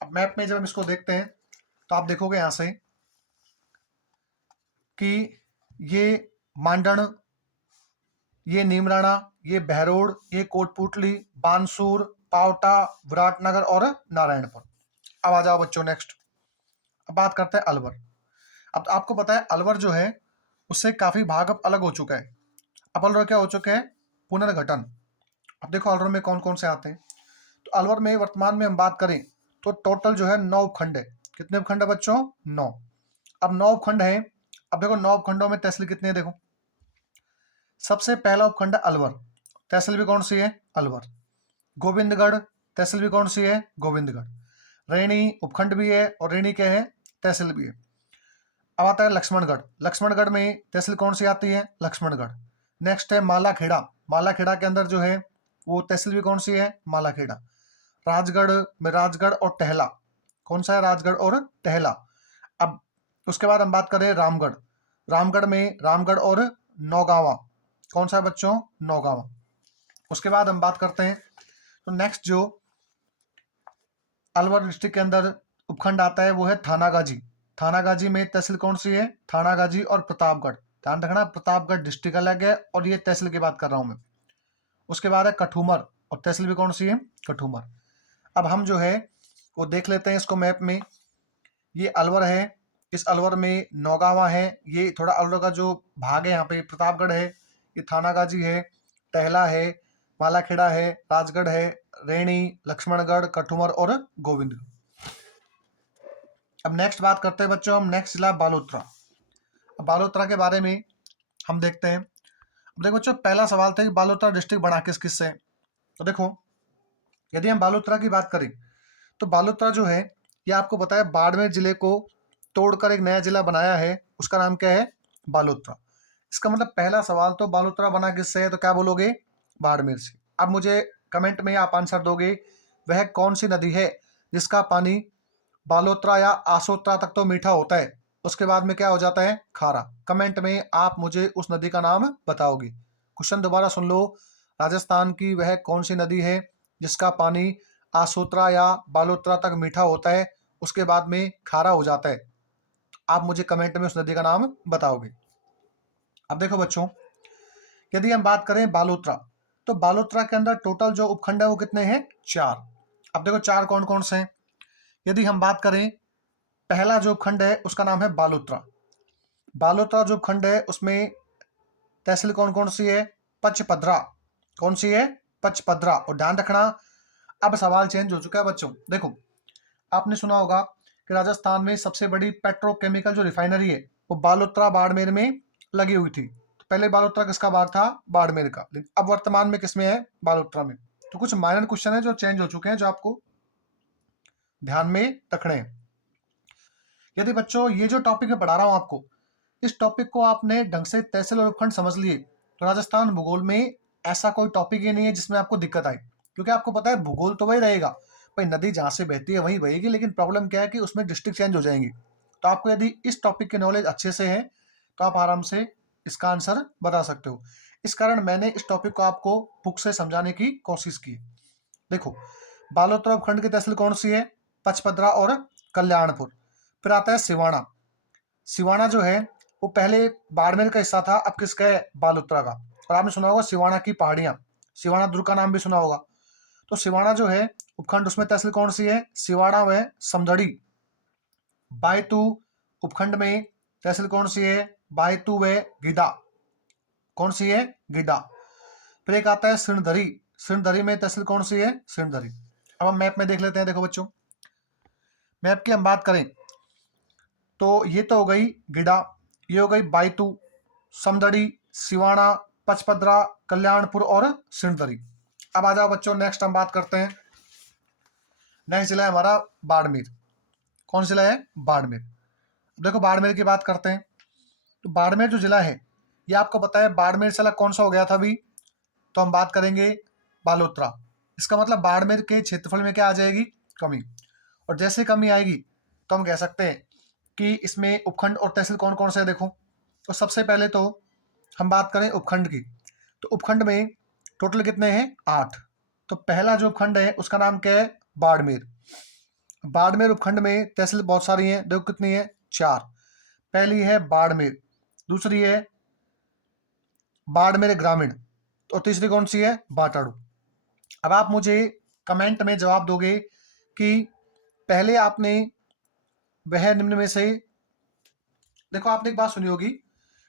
अब मैप में जब हम इसको देखते हैं तो आप देखोगे यहां से कि ये मांडण, ये नीमराणा, ये बहरोड, ये कोटपुतली, बानसूर, पावटा, विराटनगर और नारायणपुर। अब आ जाओ बच्चों नेक्स्ट। अब बात करते हैं अलवर। अब आपको पता है अलवर जो है उससे काफी भाग अब अलग हो चुका है। अब अलवर क्या हो चुके हैं? पुनर्गठन। अब देखो अलवर में कौन कौन से आते हैं। तो अलवर में वर्तमान में हम बात करें तो टोटल जो है 9 उपखंड है। कितने उपखंड है बच्चों? 9। अब 9 उपखंड है। अब देखो 9 उपखंडों में तहसील कितनी है? देखो सबसे पहला उपखंड है अलवर, तहसील भी कौन सी है? अलवर। गोविंदगढ़, तहसील भी कौन सी है? गोविंदगढ़। रेणी उपखंड भी है, और रेणी क्या है? तहसील भी है। अब आता है लक्ष्मणगढ़। लक्ष्मणगढ़ में तहसील कौन सी आती है? लक्ष्मणगढ़। नेक्स्ट है मालाखेड़ा। मालाखेड़ा के अंदर जो है वो तहसील भी कौन सी है? मालाखेड़ा। राजगढ़ में राजगढ़ और टहला। कौन सा है? राजगढ़ और टहला। अब उसके बाद हम बात करें रामगढ़। रामगढ़ में रामगढ़ और नौगावा। कौन सा है बच्चों? नौगावा। उसके बाद हम बात करते हैं तो नेक्स्ट जो अलवर डिस्ट्रिक्ट के अंदर उपखंड आता है वो है थानागाजी। थानागाजी में तहसील कौन सी है? थानागाजी और प्रतापगढ़। ध्यान रखना प्रतापगढ़ डिस्ट्रिक्ट अलग है, और ये तहसील की बात कर रहा हूं मैं। उसके बाद है कठूमर, और तहसील भी कौन सी है? कठूमर। अब हम जो है वो देख लेते हैं इसको मैप में। ये अलवर है, इस अलवर में नौगावा है, ये थोड़ा अलवर का जो भाग है यहाँ पे प्रतापगढ़ है, ये थानागाजी है, टहला है, मालाखेड़ा है, राजगढ़ है, रेणी, लक्ष्मणगढ़, कठुमर और गोविंद। अब नेक्स्ट बात करते हैं बच्चों हम, नेक्स्ट जिला बालोतरा। अब बालोतरा के बारे में हम देखते हैं। अब देखो बच्चों पहला सवाल था कि बालोतरा डिस्ट्रिक्ट बना किस किस से। तो देखो यदि हम बालोतरा की बात करें तो बालोतरा जो है ये आपको पता है बाड़मेर जिले को तोड़कर एक नया जिला बनाया है, उसका नाम क्या है? बालोतरा। इसका मतलब पहला सवाल तो बालोतरा बना किससे है, तो क्या बोलोगे? बाड़मेर से। अब मुझे कमेंट में आप आंसर दोगे वह कौन सी नदी है जिसका पानी बालोतरा या आसोतरा तक तो मीठा होता है, उसके बाद में क्या हो जाता है? खारा। कमेंट में आप मुझे उस नदी का नाम बताओगे। क्वेश्चन दोबारा सुन लो। राजस्थान की वह कौन सी नदी है जिसका पानी आसोतरा या बालोतरा तक मीठा होता है, उसके बाद में खारा हो जाता है? आप मुझे कमेंट में उस नदी का नाम बताओगे। अब देखो बच्चों यदि हम बात करें बालोतरा, तो बालोतरा के अंदर टोटल जो उपखंड है वो कितने हैं? 4। अब देखो 4 कौन कौन से हैं। यदि हम बात करें पहला जो उपखंड है उसका नाम है बालोतरा। बालोतरा जो उपखंड है उसमें तहसील कौन कौन सी है? पचपदरा। कौन सी है? पचपदरा। और ध्यान रखना अब सवाल चेंज हो चुका है बच्चों। देखो आपने सुना होगा कि राजस्थान में सबसे बड़ी पेट्रोकेमिकल जो रिफाइनरी है वो बालोतरा बाड़मेर में लगी हुई थी। तो पहले बालोतरा किसका भाग था? बाड़मेर का। लेकिन अब वर्तमान में किसमें है? बालोतरा में। तो कुछ माइनर क्वेश्चन है जो चेंज हो चुके हैं, जो आपको ध्यान में रखने हैं। यदि बच्चों ये जो टॉपिक मैं पढ़ा रहा हूँ आपको, इस टॉपिक को आपने ढंग से तहसील और उपखंड समझ लिए तो राजस्थान भूगोल में ऐसा कोई टॉपिक ही नहीं है जिसमें आपको दिक्कत आए। क्योंकि आपको पता है भूगोल तो वही रहेगा, भाई नदी जहाँ से बहती है वहीं बहेगी, लेकिन प्रॉब्लम क्या है कि उसमें डिस्ट्रिक्ट चेंज हो जाएंगी। तो आपको यदि इस टॉपिक की नॉलेज अच्छे से है तो आप आराम से इसका आंसर बता सकते हो। इस कारण मैंने इस टॉपिक को आपको बुक से समझाने की कोशिश की। देखो बालोतरा उपखंड की तहसील कौन सी है? पचपदरा और कल्याणपुर। फिर आता है सिवाना। सिवाना जो है वो पहले बाड़मेर का हिस्सा था, अब किसका है? बालोतरा का। और आपने सुना होगा सिवाना की पहाड़ियाँ, सिवाना दुर्ग का नाम भी सुना होगा। तो सिवाना जो है उपखंड, उसमें तहसील कौन सी है? सिवाड़ा व समदड़ी। बायतू उपखंड में तहसील कौन सी है? बायतू व गिदा। कौन सी है? गिदा। फिर एक आता है सिणधरी, सिणधरी में तहसील कौन सी है? सिणधरी। अब हम मैप में देख लेते हैं। देखो बच्चों, मैप की हम बात करें तो ये तो हो गई गिडा, ये हो गई बायतू, समदड़ी, सिवाना, पचपदरा, कल्याणपुर और सिणधरी। अब आ जाओ बच्चों, नेक्स्ट हम बात करते हैं। नेक्स्ट जिला है हमारा बाड़मेर। कौन सा जिला है? बाड़मेर। देखो बाड़मेर की बात करते हैं तो बाड़मेर जो जिला है, ये आपको पता है बाड़मेर से अलग कौन सा हो गया था अभी? तो हम बात करेंगे बालोतरा। इसका मतलब बाड़मेर के क्षेत्रफल में क्या आ जाएगी? कमी। और जैसे कमी आएगी तो हम कह सकते हैं कि इसमें उपखंड और तहसील कौन कौन से है। देखो, तो सबसे पहले तो हम बात करें उपखंड की, तो उपखंड में टोटल कितने हैं? 8। तो पहला जो उपखंड है उसका नाम क्या है? बाड़मेर। बाड़मेर उपखंड में तहसील बहुत सारी हैं, देखो कितनी है? 4। पहली है बाड़मेर, दूसरी है बाड़मेर ग्रामीण, और तीसरी कौन सी है? बाटाड़ू। अब आप मुझे कमेंट में जवाब दोगे कि पहले आपने वह निम्न में से, देखो आपने एक बात सुनी होगी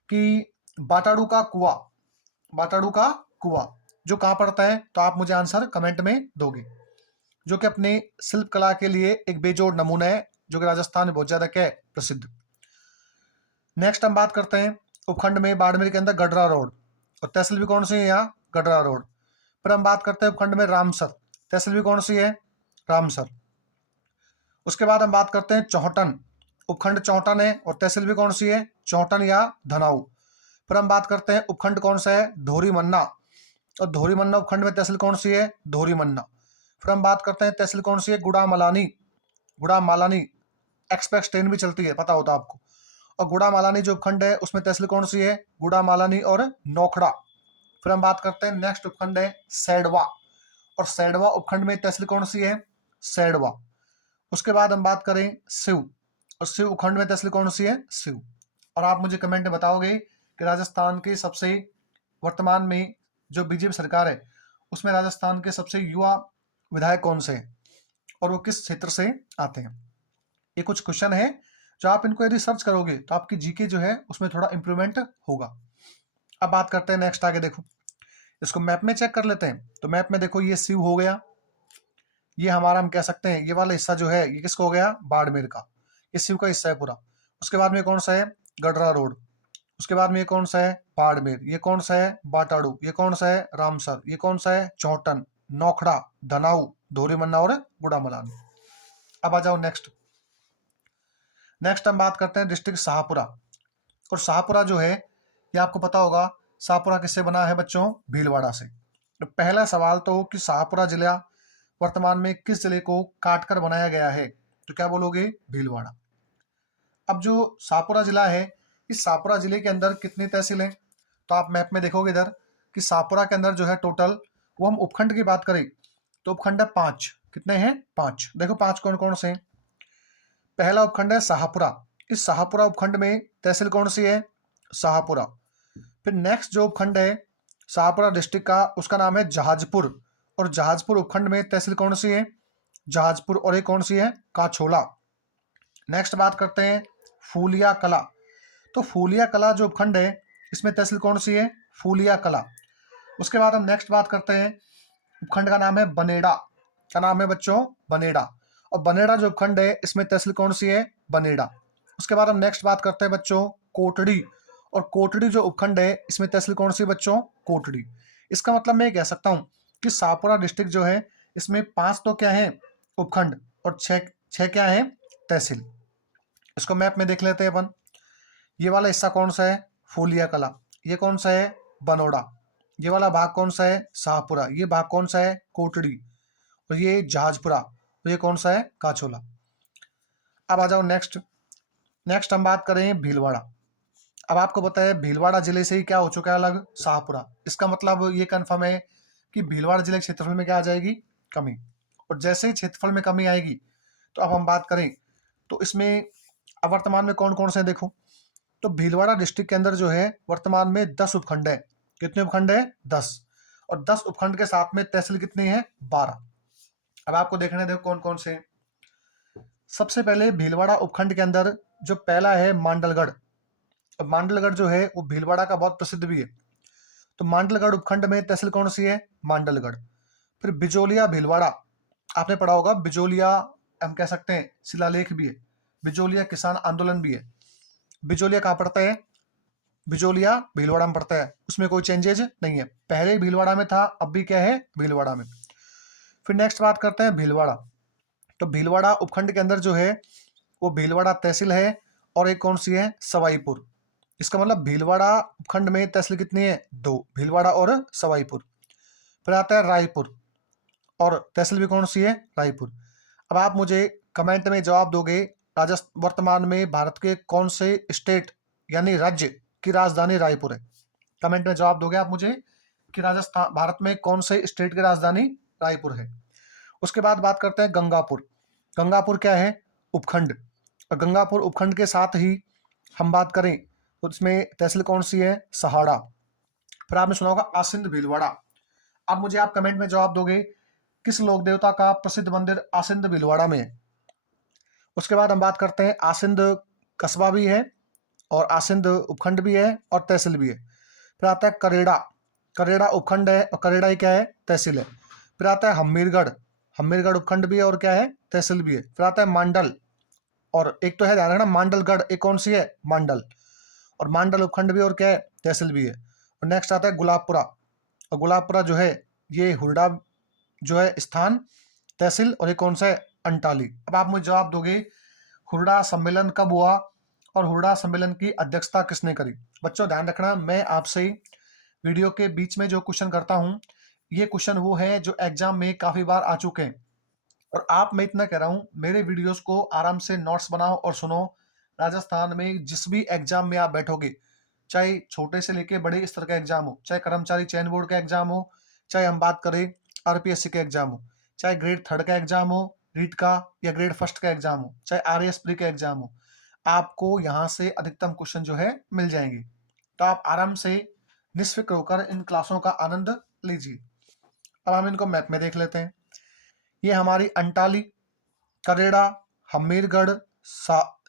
कि बाटाड़ू का कुआं, बाटाड़ू का कुआं जो कहाँ पड़ता है? तो आप मुझे आंसर कमेंट में दोगे, जो कि अपने शिल्प कला के लिए एक बेजोड़ नमूना है, जो कि राजस्थान में बहुत ज्यादा क्या है? प्रसिद्ध। नेक्स्ट हम बात करते हैं उपखंड में बाड़मेर के अंदर गडरा रोड, और तहसील भी कौन सी है यहाँ? गडरा रोड। फिर हम बात करते हैं उपखंड में रामसर, तहसील भी कौन सी है? रामसर। उसके बाद हम बात करते हैं चौहटन, उपखंड चौहटन है और तहसील भी कौन सी है? चौहटन या धनाऊ। फिर हम बात करते हैं उपखंड कौन सा है? धोरी मन्ना, और धोरी मन्ना उपखंड में तहसील कौन सी है? धोरी मन्ना। फिर हम बात करते हैं तहसील कौन सी है? गुड़ा मलानी, गुड़ा मालानी। एक्सप्रेस ट्रेन भी चलती है, पता होता आपको। और गुड़ा मालानी जो उपखंड है उसमें तहसील कौन सी है? गुड़ा मालानी और नोखड़ा। फिर हम बात करते हैं नेक्स्ट उपखंड है सैडवा, और सैडवा उपखंड में तहसील कौन सी है? सैडवा। उसके बाद हम बात करें शिव, और शिव उपखंड में तहसील कौन सी है? शिव। और आप मुझे कमेंट में बताओगे कि राजस्थान के सबसे, वर्तमान में जो बीजेपी सरकार है उसमें राजस्थान के सबसे युवा विधायक कौन से हैं और वो किस क्षेत्र से आते हैं। ये कुछ क्वेश्चन है जो आप इनको यदि सर्च करोगे तो आपकी जीके जो है उसमें थोड़ा इंप्रूवमेंट होगा। अब बात करते हैं नेक्स्ट, आगे देखो, इसको मैप में चेक कर लेते हैं। तो मैप में देखो ये शिव हो गया, ये हमारा हम कह सकते हैं ये वाला हिस्सा जो है ये किसका हो गया? बाड़मेर का। ये शिव का हिस्सा है पूरा। उसके बाद में कौन सा है? गडरा रोड। उसके बाद में ये कौन सा है? बाड़मेर। ये कौन सा है? बाटाड़ू। ये कौन सा है? रामसर। ये कौन सा है? चौहटन, नौखड़ा, धनाऊ, धोरीमन्ना और गुड़ामलान। अब आ जाओ नेक्स्ट। नेक्स्ट हम बात करते हैं डिस्ट्रिक्ट शाहपुरा, और शाहपुरा जो है ये आपको पता होगा शाहपुरा किससे बना है बच्चों? भीलवाड़ा से। तो पहला सवाल तो कि शाहपुरा जिला वर्तमान में किस जिले को काटकर बनाया गया है? तो क्या बोलोगे? भीलवाड़ा। अब जो शाहपुरा जिला है, इस शाहपुरा जिले के अंदर कितनी तहसील हैं? तो आप मैप में देखोगे इधर कि शाहपुरा के अंदर जो है टोटल, वो हम उपखंड की बात करें तो उपखंड है 5। कितने हैं? 5। देखो 5 कौन कौन से हैं। पहला उपखंड है शाहपुरा, इस शाहपुरा उपखंड में तहसील कौन सी है? शाहपुरा। फिर नेक्स्ट जो उपखंड है शाहपुरा डिस्ट्रिक्ट का, उसका नाम है जहाजपुर, और जहाजपुर उपखंड में तहसील कौन सी है? जहाजपुर। और एक कौन सी है? काछोला। नेक्स्ट बात करते हैं फूलिया कला, तो फूलिया कला जो उपखंड है इसमें तहसील कौन सी है? फूलिया कला। उसके बाद हम नेक्स्ट बात करते हैं उपखंड का नाम है बनेड़ा। क्या नाम है बच्चों? बनेड़ा। और बनेड़ा जो उपखंड है इसमें तहसील कौन सी है? बनेड़ा। उसके बाद हम नेक्स्ट बात करते हैं बच्चों कोटड़ी, और कोटड़ी जो उपखंड है इसमें तहसील कौन सी है बच्चों? कोटड़ी। इसका मतलब मैं ये कह सकता हूँ कि शाहपुरा डिस्ट्रिक्ट जो है इसमें 5 तो क्या है? उपखंड, और 6 क्या है? तहसील। इसको मैप में देख लेते हैं अपन। ये वाला हिस्सा कौन सा है? फूलिया कला। ये कौन सा है? बनोड़ा। ये वाला भाग कौन सा है? शाहपुरा। ये भाग कौन सा है? कोटड़ी। और ये जहाजपुरा। और ये कौन सा है? काछोला। अब आ जाओ नेक्स्ट। नेक्स्ट हम बात करें भीलवाड़ा। अब आपको पता है भीलवाड़ा जिले से ही क्या हो चुका है अलग? शाहपुरा। इसका मतलब ये कंफर्म है कि भीलवाड़ा जिले के क्षेत्रफल में क्या आ जाएगी? कमी। और जैसे ही क्षेत्रफल में कमी आएगी तो अब हम बात करें तो इसमें अब वर्तमान में कौन कौन से हैं देखो। तो भीलवाड़ा डिस्ट्रिक्ट के अंदर जो है वर्तमान में 10 उपखंड है। कितने उपखंड है? 10। और 10 उपखंड के साथ में तहसील कितनी है? 12। अब आपको देखने देखो कौन कौन से हैं। सबसे पहले भीलवाड़ा उपखंड के अंदर जो पहला है मांडलगढ़। अब मांडलगढ़ जो है वो भीलवाड़ा का बहुत प्रसिद्ध भी है। तो मांडलगढ़ उपखंड में तहसील कौन सी है? मांडलगढ़। फिर बिजोलिया भीलवाड़ा, आपने पढ़ा होगा बिजोलिया, हम कह सकते हैं शिलालेख भी है, बिजोलिया किसान आंदोलन भी है। बिजोलिया कहाँ पड़ता है? बिजोलिया भीलवाड़ा में पड़ता है, उसमें कोई चेंजेज नहीं है, पहले भीलवाड़ा में था, अब भी क्या है? भीलवाड़ा में। फिर नेक्स्ट बात करते हैं भीलवाड़ा। तो भीलवाड़ा उपखंड के अंदर जो है वो भीलवाड़ा तहसील है, और एक कौन सी है? सवाईपुर। इसका मतलब भीलवाड़ा उपखंड में तहसील कितनी है? 2, भीलवाड़ा और सवाईपुर। फिर आता है रायपुर, और तहसील भी कौन सी है? रायपुर। अब आप मुझे कमेंट में जवाब दोगे राजस्थान वर्तमान में भारत के कौन से स्टेट यानी राज्य की राजधानी रायपुर है? कमेंट में जवाब दोगे आप मुझे कि राजस्थान भारत में कौन से स्टेट की राजधानी रायपुर है। उसके बाद बात करते हैं गंगापुर। गंगापुर क्या है? उपखंड। और गंगापुर उपखंड के साथ ही हम बात करें तो इसमें तहसील कौन सी है? सहाड़ा। फिर आपने सुना होगा आसिंद भीलवाड़ा। अब मुझे आप कमेंट में जवाब दोगे किस लोक देवता का प्रसिद्ध मंदिर आसिंद भीलवाड़ा में है? उसके बाद हम बात करते हैं आसिंद कस्बा भी है, और आसिंद उपखंड भी है, और तहसील भी है। फिर आता है करेड़ा। करेड़ा उपखंड है और करेड़ा ही क्या है? तहसील है। फिर आता है हमीरगढ़। हमीरगढ़ उपखंड भी है और क्या है? तहसील भी है। फिर आता है मांडल, और एक तो है ध्यान रखना मांडलगढ़, एक कौन सी है? मांडल। और मांडल उपखंड भी और क्या है? तहसील भी है। और नेक्स्ट आता है गुलाबपुरा। और गुलाबपुरा जो है ये हुरडा जो है स्थान, तहसील, और ये कौन सा है? अंटाली। अब आप मुझे जवाब दोगे हुरडा सम्मेलन कब हुआ और हुरडा सम्मेलन की अध्यक्षता किसने करी? बच्चों ध्यान रखना, मैं आपसे वीडियो के बीच में जो क्वेश्चन करता हूं ये क्वेश्चन वो है जो एग्जाम में काफी बार आ चुके हैं। और आप, मैं इतना कह रहा हूं, मेरे वीडियोस को आराम से नोट्स बनाओ और सुनो। राजस्थान में जिस भी एग्जाम में आप बैठोगे, चाहे छोटे से लेके बड़े स्तर का एग्जाम हो, चाहे कर्मचारी चयन बोर्ड का एग्जाम हो, चाहे हम बात करें आरपीएससी का एग्जाम हो, चाहे ग्रेड 3 का एग्जाम हो रीट का, या ग्रेड 1 का एग्जाम हो, चाहे आरएएस प्री का एग्जाम हो, आपको यहाँ से अधिकतम क्वेश्चन जो है मिल जाएंगे। तो आप आराम से निष्फिक्र होकर इन क्लासों का आनंद लीजिए। अब हम इनको मैप में देख लेते हैं। ये हमारी अंटाली, करेड़ा, हमीरगढ़,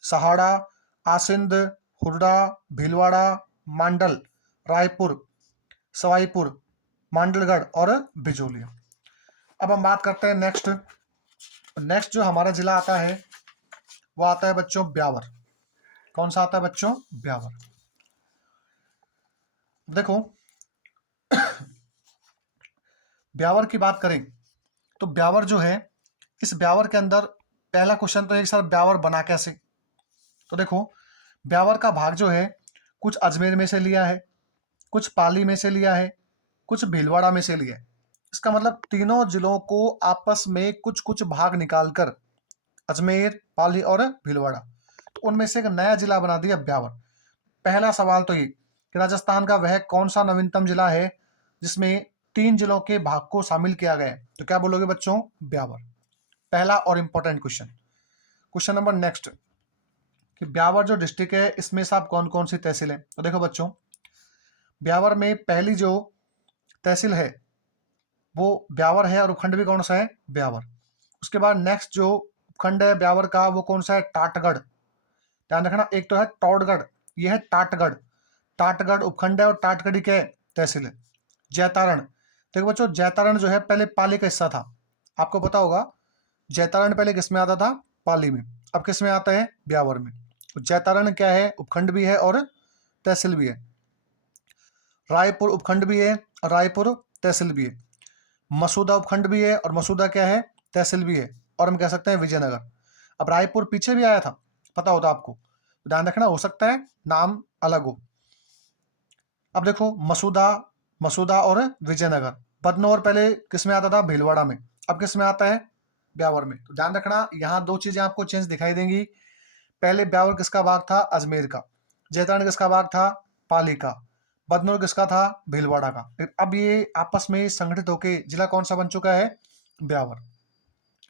सहाड़ा, आसिंद, हुरडा, भीलवाड़ा, मांडल, रायपुर, सवाईपुर, मांडलगढ़ और बिजोलिया। अब हम बात करते हैं नेक्स्ट। नेक्स्ट जो हमारा जिला आता है वो आता है बच्चों ब्यावर। कौन सा आता है बच्चों? ब्यावर। देखो ब्यावर की बात करें तो ब्यावर जो है, इस ब्यावर के अंदर पहला क्वेश्चन तो एक सर ब्यावर बना कैसे? तो देखो ब्यावर का भाग जो है कुछ अजमेर में से लिया है, कुछ पाली में से लिया है, कुछ भीलवाड़ा में से लिया है। इसका मतलब तीनों जिलों को आपस में कुछ कुछ भाग निकालकर अजमेर, पाली और भीलवाड़ा, तो उनमें से एक नया जिला बना दिया ब्यावर। पहला सवाल तो ये कि राजस्थान का वह कौन सा नवीनतम जिला है जिसमें 3 जिलों के भाग को शामिल किया गया है? तो क्या बोलोगे बच्चों? ब्यावर। पहला और important question. Question number next कि ब्यावर जो डिस्ट्रिक्ट है इसमें से आप कौन कौन सी तहसील है? तो देखो बच्चों ब्यावर में पहली जो तहसील है वो ब्यावर है, और उपखंड भी कौन सा है? ब्यावर। उसके बाद नेक्स्ट जो उपखंड है ब्यावर का वो कौन सा है? टाटगढ़। ध्यान रखना, एक तो है टौड़गढ़, ये है टाटगढ़। टाटगढ़ उपखंड है और टाटगढ़ क्या है? तहसील है। जैतारण, देखो बच्चों जैतारण जो है पहले पाली का हिस्सा था, आपको पता होगा। जैतारण पहले किस में आता था? पाली में। अब किस में आता है? ब्यावर में। तो जैतारण क्या है? उपखंड भी है और तहसील भी है। रायपुर उपखंड भी है और रायपुर तहसील भी है। मसूदा उपखंड भी है और मसूदा क्या है? तहसील भी है। और हम कह सकते हैं विजयनगर। अब रायपुर पीछे भी आया था, पता होता आपको, तो ध्यान रखना हो सकता है नाम अलग हो। अब देखो मसूदा, मसूदा और विजयनगर। बदनौर पहले किस में आता था? भीलवाड़ा में। अब किस में आता है? ब्यावर में। तो ध्यान रखना यहाँ दो चीजें आपको चेंज दिखाई देंगी। पहले ब्यावर किसका भाग था? अजमेर का। जैतारण किसका भाग था? पाली का। बदनौर किसका था? भीलवाड़ा का। फिर अब ये आपस में संगठित होकर जिला कौन सा बन चुका है? ब्यावर।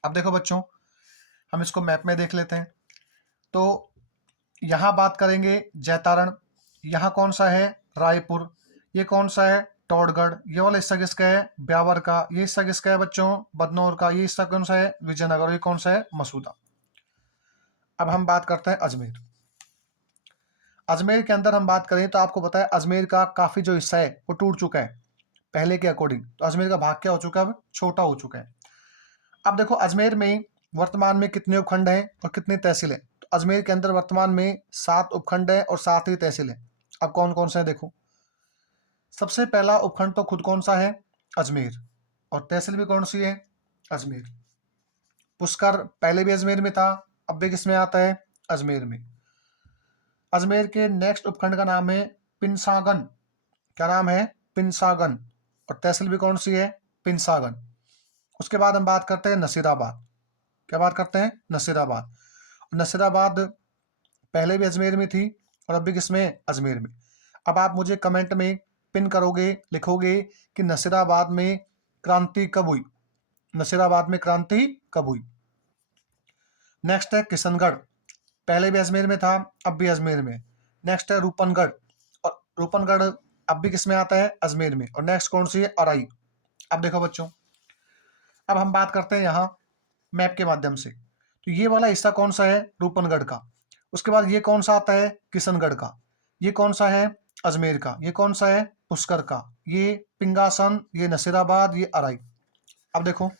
अब देखो बच्चों हम इसको मैप में देख लेते हैं। तो यहाँ बात करेंगे जैतारण, यहाँ कौन सा है रायपुर, ये कौन सा है टोडगढ़, ये वाला हिस्सा किसका है ब्यावर का, ये हिस्सा किसका है बच्चों बदनौर का, ये हिस्सा कौन सा है विजयनगर, ये कौन सा है मसूदा। अब हम बात करते हैं अजमेर। अजमेर के अंदर हम बात करें तो आपको पता है अजमेर का काफी जो हिस्सा है वो टूट चुका है पहले के अकॉर्डिंग, तो अजमेर का भाग क्या हो चुका है अब छोटा हो चुका है। अब देखो अजमेर में वर्तमान में कितने उपखंड हैं और कितनी तहसील है, तो अजमेर के अंदर वर्तमान में 7 उपखंड है और 7 ही तहसील है। अब कौन कौन से हैं देखो, सबसे पहला उपखंड तो खुद कौन सा है अजमेर, और तहसील भी कौन सी है अजमेर। पुष्कर पहले भी अजमेर में था, अब भी किसमें आता है अजमेर में। अजमेर के नेक्स्ट उपखंड का नाम है पिनसागन, क्या नाम है पिनसागन, और तहसील भी कौन सी है पिनसागन। उसके बाद हम बात करते हैं नसीराबाद, क्या बात करते हैं नसीराबाद। नसीराबाद पहले भी अजमेर में थी और अब भी किसमें अजमेर में। अब आप मुझे कमेंट में पिन करोगे, लिखोगे कि नसीराबाद में क्रांति कब हुई, नसीराबाद में क्रांति कब हुई। नेक्स्ट है किशनगढ़, पहले भी अजमेर में था अब भी अजमेर में। नेक्स्ट है रूपनगढ़, और रूपनगढ़ अब भी किसमें आता है अजमेर में। और नेक्स्ट कौन सी है अराई। अब देखो बच्चों, अब हम बात करते हैं यहाँ मैप के माध्यम से, तो ये वाला हिस्सा कौन सा है रूपनगढ़ का, उसके बाद ये कौन सा आता है किशनगढ़ का, ये कौन सा है अजमेर का, ये कौन सा है पुष्कर का, ये पिंगासन, ये नसीराबाद, ये अराई। अब देखो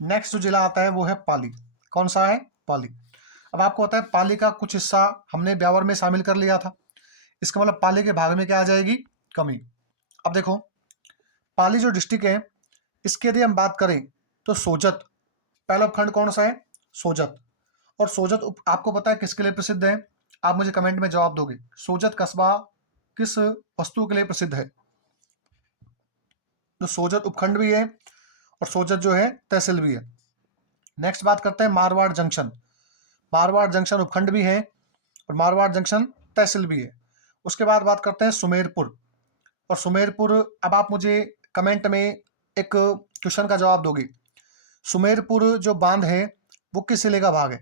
नेक्स्ट जो जिला आता है वो है पाली, कौन सा है पाली। अब आपको पता है पाली का कुछ हिस्सा हमने ब्यावर में शामिल कर लिया था, इसका मतलब पाली के भाग में क्या आ जाएगी कमी। अब देखो पाली जो डिस्ट्रिक्ट है इसके यदि हम बात करें तो सोजत पहला उपखंड कौन सा है सोजत। और सोजत आपको पता है किसके लिए प्रसिद्ध है, आप मुझे कमेंट में जवाब दोगे सोजत कस्बा किस वस्तु के लिए प्रसिद्ध है। तो सोजत उपखंड भी है और सोजत जो है तहसील भी है। नेक्स्ट बात करते हैं मारवाड़ जंक्शन, मारवाड़ जंक्शन उपखंड भी है और मारवाड़ जंक्शन तहसील भी है। उसके बाद बात करते हैं सुमेरपुर, और सुमेरपुर अब आप मुझे कमेंट में एक क्वेश्चन का जवाब दोगे, सुमेरपुर जो बांध है वो किस जिले का भाग है।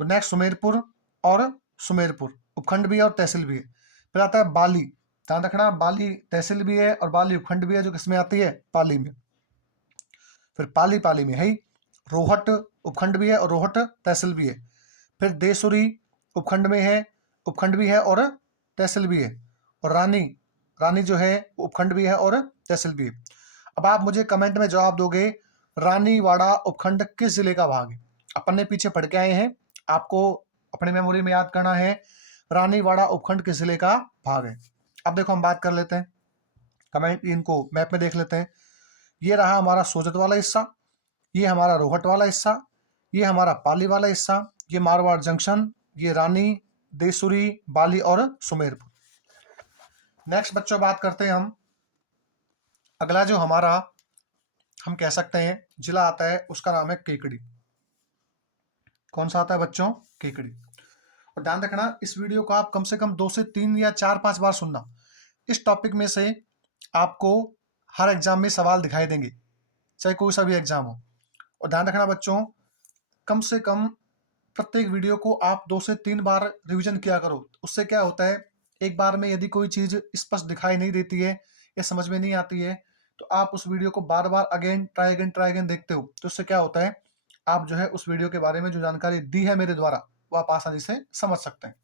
तो नेक्स्ट सुमेरपुर और सुमेरपुर उपखंड भी है और तहसील भी है। फिर आता है बाली, ध्यान रखना बाली तहसील भी है और बाली उपखंड भी है जो किसमें आती है पाली में। फिर पाली पाली में है ही, रोहट उपखंड भी है और रोहट तहसील भी है। फिर देसुरी उपखंड में है, उपखंड भी है और तहसील भी है। और रानी, रानी जो है उपखंड भी है और तहसील भी है। अब आप मुझे कमेंट में जवाब दोगे रानीवाड़ा उपखंड किस जिले का भाग है। अपन ने पीछे पढ़ के आए हैं, आपको अपने मेमोरी में याद करना है रानीवाड़ा उपखंड किस जिले का भाग है। अब देखो हम बात कर लेते हैं, कमेंट इनको मैप में देख लेते हैं। ये रहा हमारा सोजत वाला हिस्सा, ये हमारा रोहट वाला हिस्सा, ये हमारा पाली वाला हिस्सा, ये मारवाड़ जंक्शन, ये रानी, देसुरी, बाली और सुमेरपुर। नेक्स्ट बच्चों बात करते हैं हम अगला जो हमारा हम कह सकते हैं जिला आता है उसका नाम है केकड़ी। कौन सा आता है बच्चों केकड़ी। और ध्यान रखना इस वीडियो को आप कम से कम 2 से 3 या 4-5 बार सुनना, इस टॉपिक में से आपको हर एग्जाम में सवाल दिखाई देंगे चाहे कोई सा भी एग्जाम हो। और ध्यान रखना बच्चों कम से कम प्रत्येक वीडियो को आप 2 से 3 बार रिवीजन किया करो, उससे क्या होता है एक बार में यदि कोई चीज़ स्पष्ट दिखाई नहीं देती है या समझ में नहीं आती है तो आप उस वीडियो को बार बार अगेन ट्राई अगेन देखते हो, तो उससे क्या होता है आप जो है उस वीडियो के बारे में जो जानकारी दी है मेरे द्वारा वो आप आसानी से समझ सकते हैं।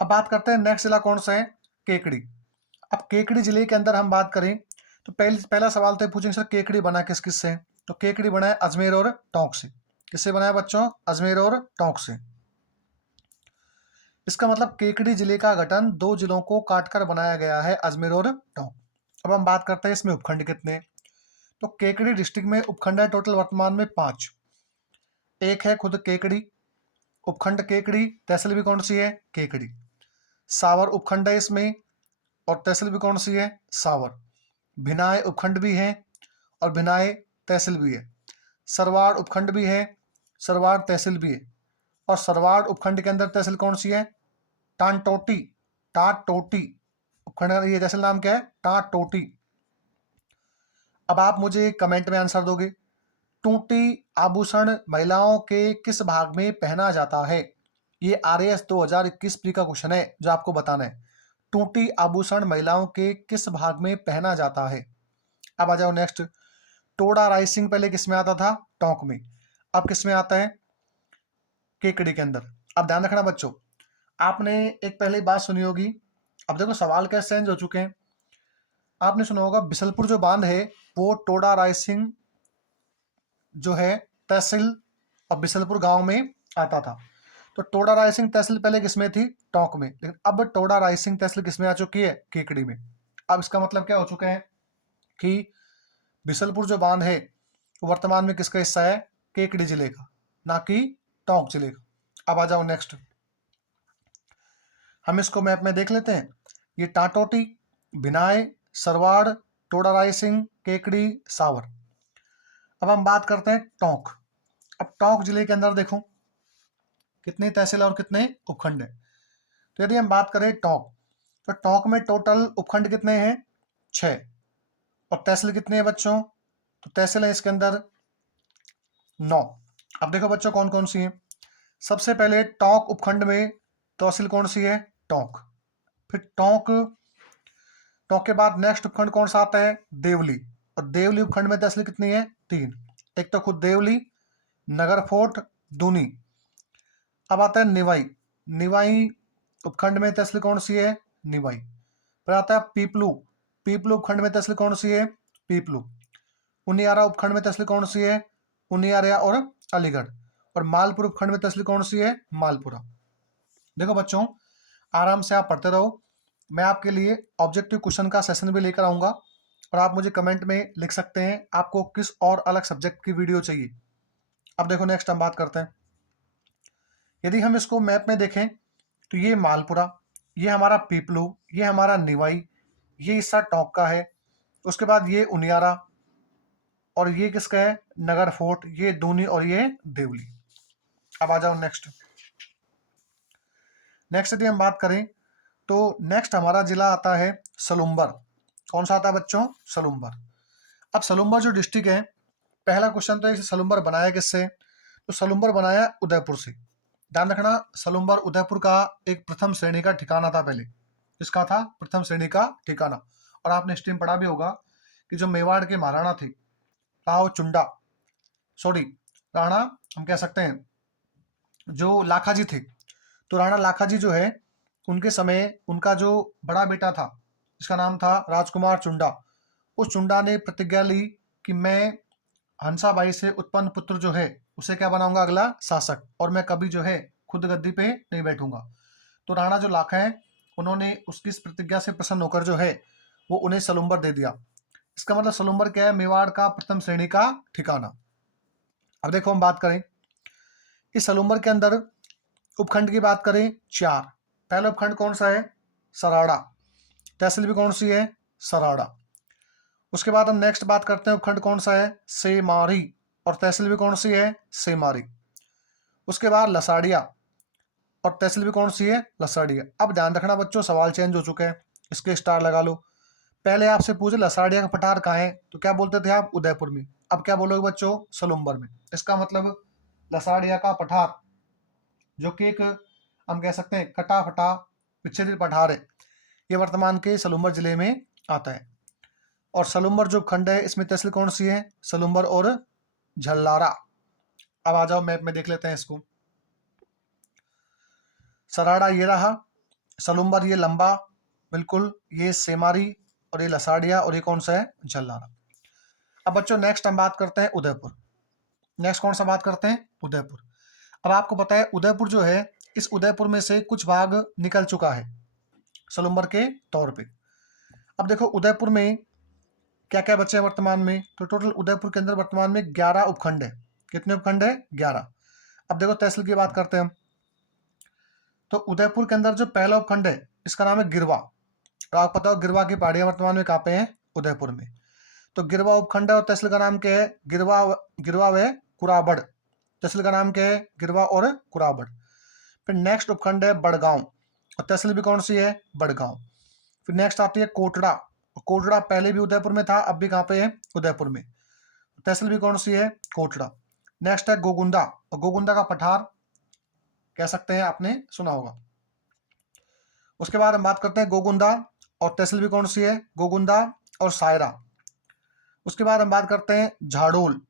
अब बात करते हैं नेक्स्ट जिला कौन सा है केकड़ी। अब केकड़ी जिले के अंदर हम बात करें तो पहला सवाल तो पूछेंगे सर केकड़ी बना किस किस से, तो केकड़ी बना है अजमेर और टोंक से। किससे बना है बच्चों अजमेर और टोंक से। इसका मतलब केकड़ी जिले का गठन 2 जिलों को काटकर बनाया गया है अजमेर और टोंक। अब हम बात करते हैं इसमें उपखंड कितने, तो केकड़ी डिस्ट्रिक्ट में उपखंड है टोटल वर्तमान में 5। एक है खुद केकड़ी, उपखंड केकड़ी, तहसील भी कौन सी है केकड़ी। सावर उपखंड है इसमें और तहसील भी कौन सी है सावर। भिनाय उपखंड भी है और भिनाय तहसील भी है। सरवाड़ उपखंड भी है, सरवाड़ तहसील भी है। और सरवाड़ उपखंड के अंदर तहसील कौन सी है टांटोटी, टाटोटी उपखंड, ये तहसील नाम क्या है टाटोटी। अब आप मुझे कमेंट में आंसर दोगे टूटी आभूषण महिलाओं के किस भाग में पहना जाता है? ये RAS 2021 प्री का क्वेश्चन है जो आपको बताना है। टूटी आभूषण महिलाओं के किस भाग में पहना जाता है? अब आ जाओ नेक्स्ट। टोडा राइसिंग पहले किस में आता था? टोंक में। अब किस में आता है? केकड़ी के अंदर। अब ध्यान रखना बच्चों, आपने एक पहले बात सुनी होगी। अब देखो सवाल कैसे चेंज हो चुके हैं। आपने सुना होगा बिसलपुर जो बांध है वो टोडा राइसिंग जो है तहसील और बिसलपुर गांव में आता था। तो टोडा राइसिंग तहसील पहले किसमें थी? टोंक में। लेकिन अब टोडा राइसिंग तहसील किसमें आ चुकी है? केकड़ी में। अब इसका मतलब क्या हो चुका है कि बिसलपुर जो बांध है वो वर्तमान में किसका हिस्सा है? केकड़ी जिले का, ना कि टोंक जिले का। अब आ जाओ नेक्स्ट, हम इसको मैप में देख लेते हैं। ये टाटोटी, बिनाय, सरवाड़, टोडा राइसिंग, केकड़ी, सावर। अब हम बात करते हैं टोंक। अब टोंक जिले के अंदर देखो कितनी तहसील और कितने उपखंड है। तो यदि हम बात करें टोंक, तो टोंक में टोटल उपखंड कितने हैं? 6। और तहसील कितनी है बच्चों? तो तहसील है इसके अंदर 9। अब देखो बच्चों कौन कौन सी है। सबसे पहले टोंक उपखंड में तहसील कौन सी है? टोंक। फिर टोंक, टोंक के बाद नेक्स्ट उपखंड कौन सा आता है? देवली। और देवली उपखंड में तहसील कितनी है? 3। एक तो खुद देवली, नगर फोर्ट, दूनी। अब आता है निवाई। निवाई उपखंड में तहसील कौन सी है? निवाई। फिर आता है पीपलू। पीपलू उपखंड में तहसील कौन सी है? पीपलू। उनियारा उपखंड में तहसील कौन सी है? उनियारा और अलीगढ़। और मालपुर उपखंड में तहसील कौन सी है? मालपुरा। देखो बच्चों, आराम से आप पढ़ते रहो। मैं आपके लिए ऑब्जेक्टिव क्वेश्चन का सेशन भी लेकर आऊंगा और आप मुझे कमेंट में लिख सकते हैं आपको किस और अलग सब्जेक्ट की वीडियो चाहिए। अब देखो नेक्स्ट हम बात करते हैं। यदि हम इसको मैप में देखें तो ये मालपुरा, ये हमारा पीपलू, ये हमारा निवाई, ये हिस्सा टोंक का है। उसके बाद ये उनियारा और ये किसका है? नगर फोर्ट, ये दूनी और ये देवली। अब आ जाओ नेक्स्ट। नेक्स्ट यदि हम बात करें तो नेक्स्ट हमारा जिला आता है सलुम्बर। कौन सा आता है बच्चों? सलुम्बर। अब सलुम्बर जो डिस्ट्रिक्ट है, पहला क्वेश्चन तो है सलुम्बर बनाया किससे? तो सलुम्बर बनाया उदयपुर से। ध्यान रखना, सलुम्बर उदयपुर का एक प्रथम श्रेणी का ठिकाना था पहले। किसका था? प्रथम श्रेणी का ठिकाना। और आपने हिस्ट्री में पढ़ा भी होगा कि जो मेवाड़ के महाराणा थे, राव चुंडा, सॉरी राणा हम कह सकते हैं, जो लाखाजी थे, तो राणा लाखाजी जो है उनके समय उनका जो बड़ा बेटा था जिसका नाम था राजकुमार चुंडा, उस चुंडा ने प्रतिज्ञा ली कि मैं हंसाबाई से उत्पन्न पुत्र जो है उसे क्या बनाऊंगा? अगला शासक, और मैं कभी जो है खुद गद्दी पे नहीं बैठूंगा। तो राणा जो लाखा है उन्होंने उसकी इस प्रतिज्ञा से प्रसन्न होकर जो है वो उन्हें सलुम्बर दे दिया। इसका मतलब सलुम्बर क्या है? मेवाड़ का प्रथम श्रेणी का ठिकाना। अब देखो हम बात करें इस सलुम्बर के अंदर उपखंड की बात करें 4। पहला उपखंड कौन सा है? सराड़ा। तहसील भी कौन सी है? सराड़ा। उसके बाद हम नेक्स्ट बात करते हैं उपखंड कौन सा है? सेमारी। और तहसील भी कौन सी है? सेमारी। उसके बाद लसाड़िया और तहसील भी कौन सी है? लसाड़िया। अब ध्यान रखना बच्चों, सवाल चेंज हो चुके हैं, इसके स्टार लगा लो। पहले आपसे पूछे लसाड़िया का पठार कहाँ है, तो क्या बोलते थे आप? उदयपुर में। अब क्या बोलोगे बच्चों? सलुम्बर में। इसका मतलब लसाड़िया का पठार जो कि एक हम कह सकते हैं कटा फटा विच्छेदित पठार है, ये वर्तमान के सलुम्बर जिले में आता है। और सलुम्बर जो खंड है इसमें तहसील कौन सी है? सलुम्बर और झल्लारा। अब आ जाओ मैप में देख लेते हैं इसको। सराड़ा ये रहा, सलुम्बर ये लंबा बिल्कुल, ये सेमारी और ये लसाड़िया और ये कौन सा है? झल्लारा। अब बच्चों नेक्स्ट हम बात करते हैं उदयपुर। नेक्स्ट कौन सा बात करते हैं? उदयपुर। अब आपको पता है उदयपुर जो है, इस उदयपुर में से कुछ भाग निकल चुका है सलुम्बर के तौर पे। अब देखो उदयपुर में क्या क्या बचे हैं वर्तमान में, तो टोटल उदयपुर के अंदर वर्तमान में 11 उपखंड है। कितने उपखंड है? 11। अब देखो तहसील की बात करते हैं हम, तो उदयपुर के अंदर जो पहला उपखंड है इसका नाम है गिरवा। तो आपको पता हो गिरवा की पहाड़ियां वर्तमान में कहाँ पे हैं? उदयपुर में। तो गिरवा उपखंड है और तहसील का नाम क्या है? गिरवा। गिरवा व कुराबड़। तहसील का नाम क्या है? गिरवा और कुराबड़। फिर नेक्स्ट उपखंड है बड़गांव और तहसील भी कौन सी है? बड़गांव। फिर नेक्स्ट आती है कोटड़ा। कोटड़ा पहले भी उदयपुर में था, अब भी कहाँ पे है? उदयपुर में। तहसील भी कौन सी है, कोटड़ा। नेक्स्ट है गोगुंदा, और गोगुंदा का पठार कह सकते हैं, आपने सुना होगा। उसके बाद हम बात करते हैं गोगुंदा, और तहसील भी कौन सी है, गोगुंदा और सायरा। उसके बाद हम बात करते हैं झाडोल,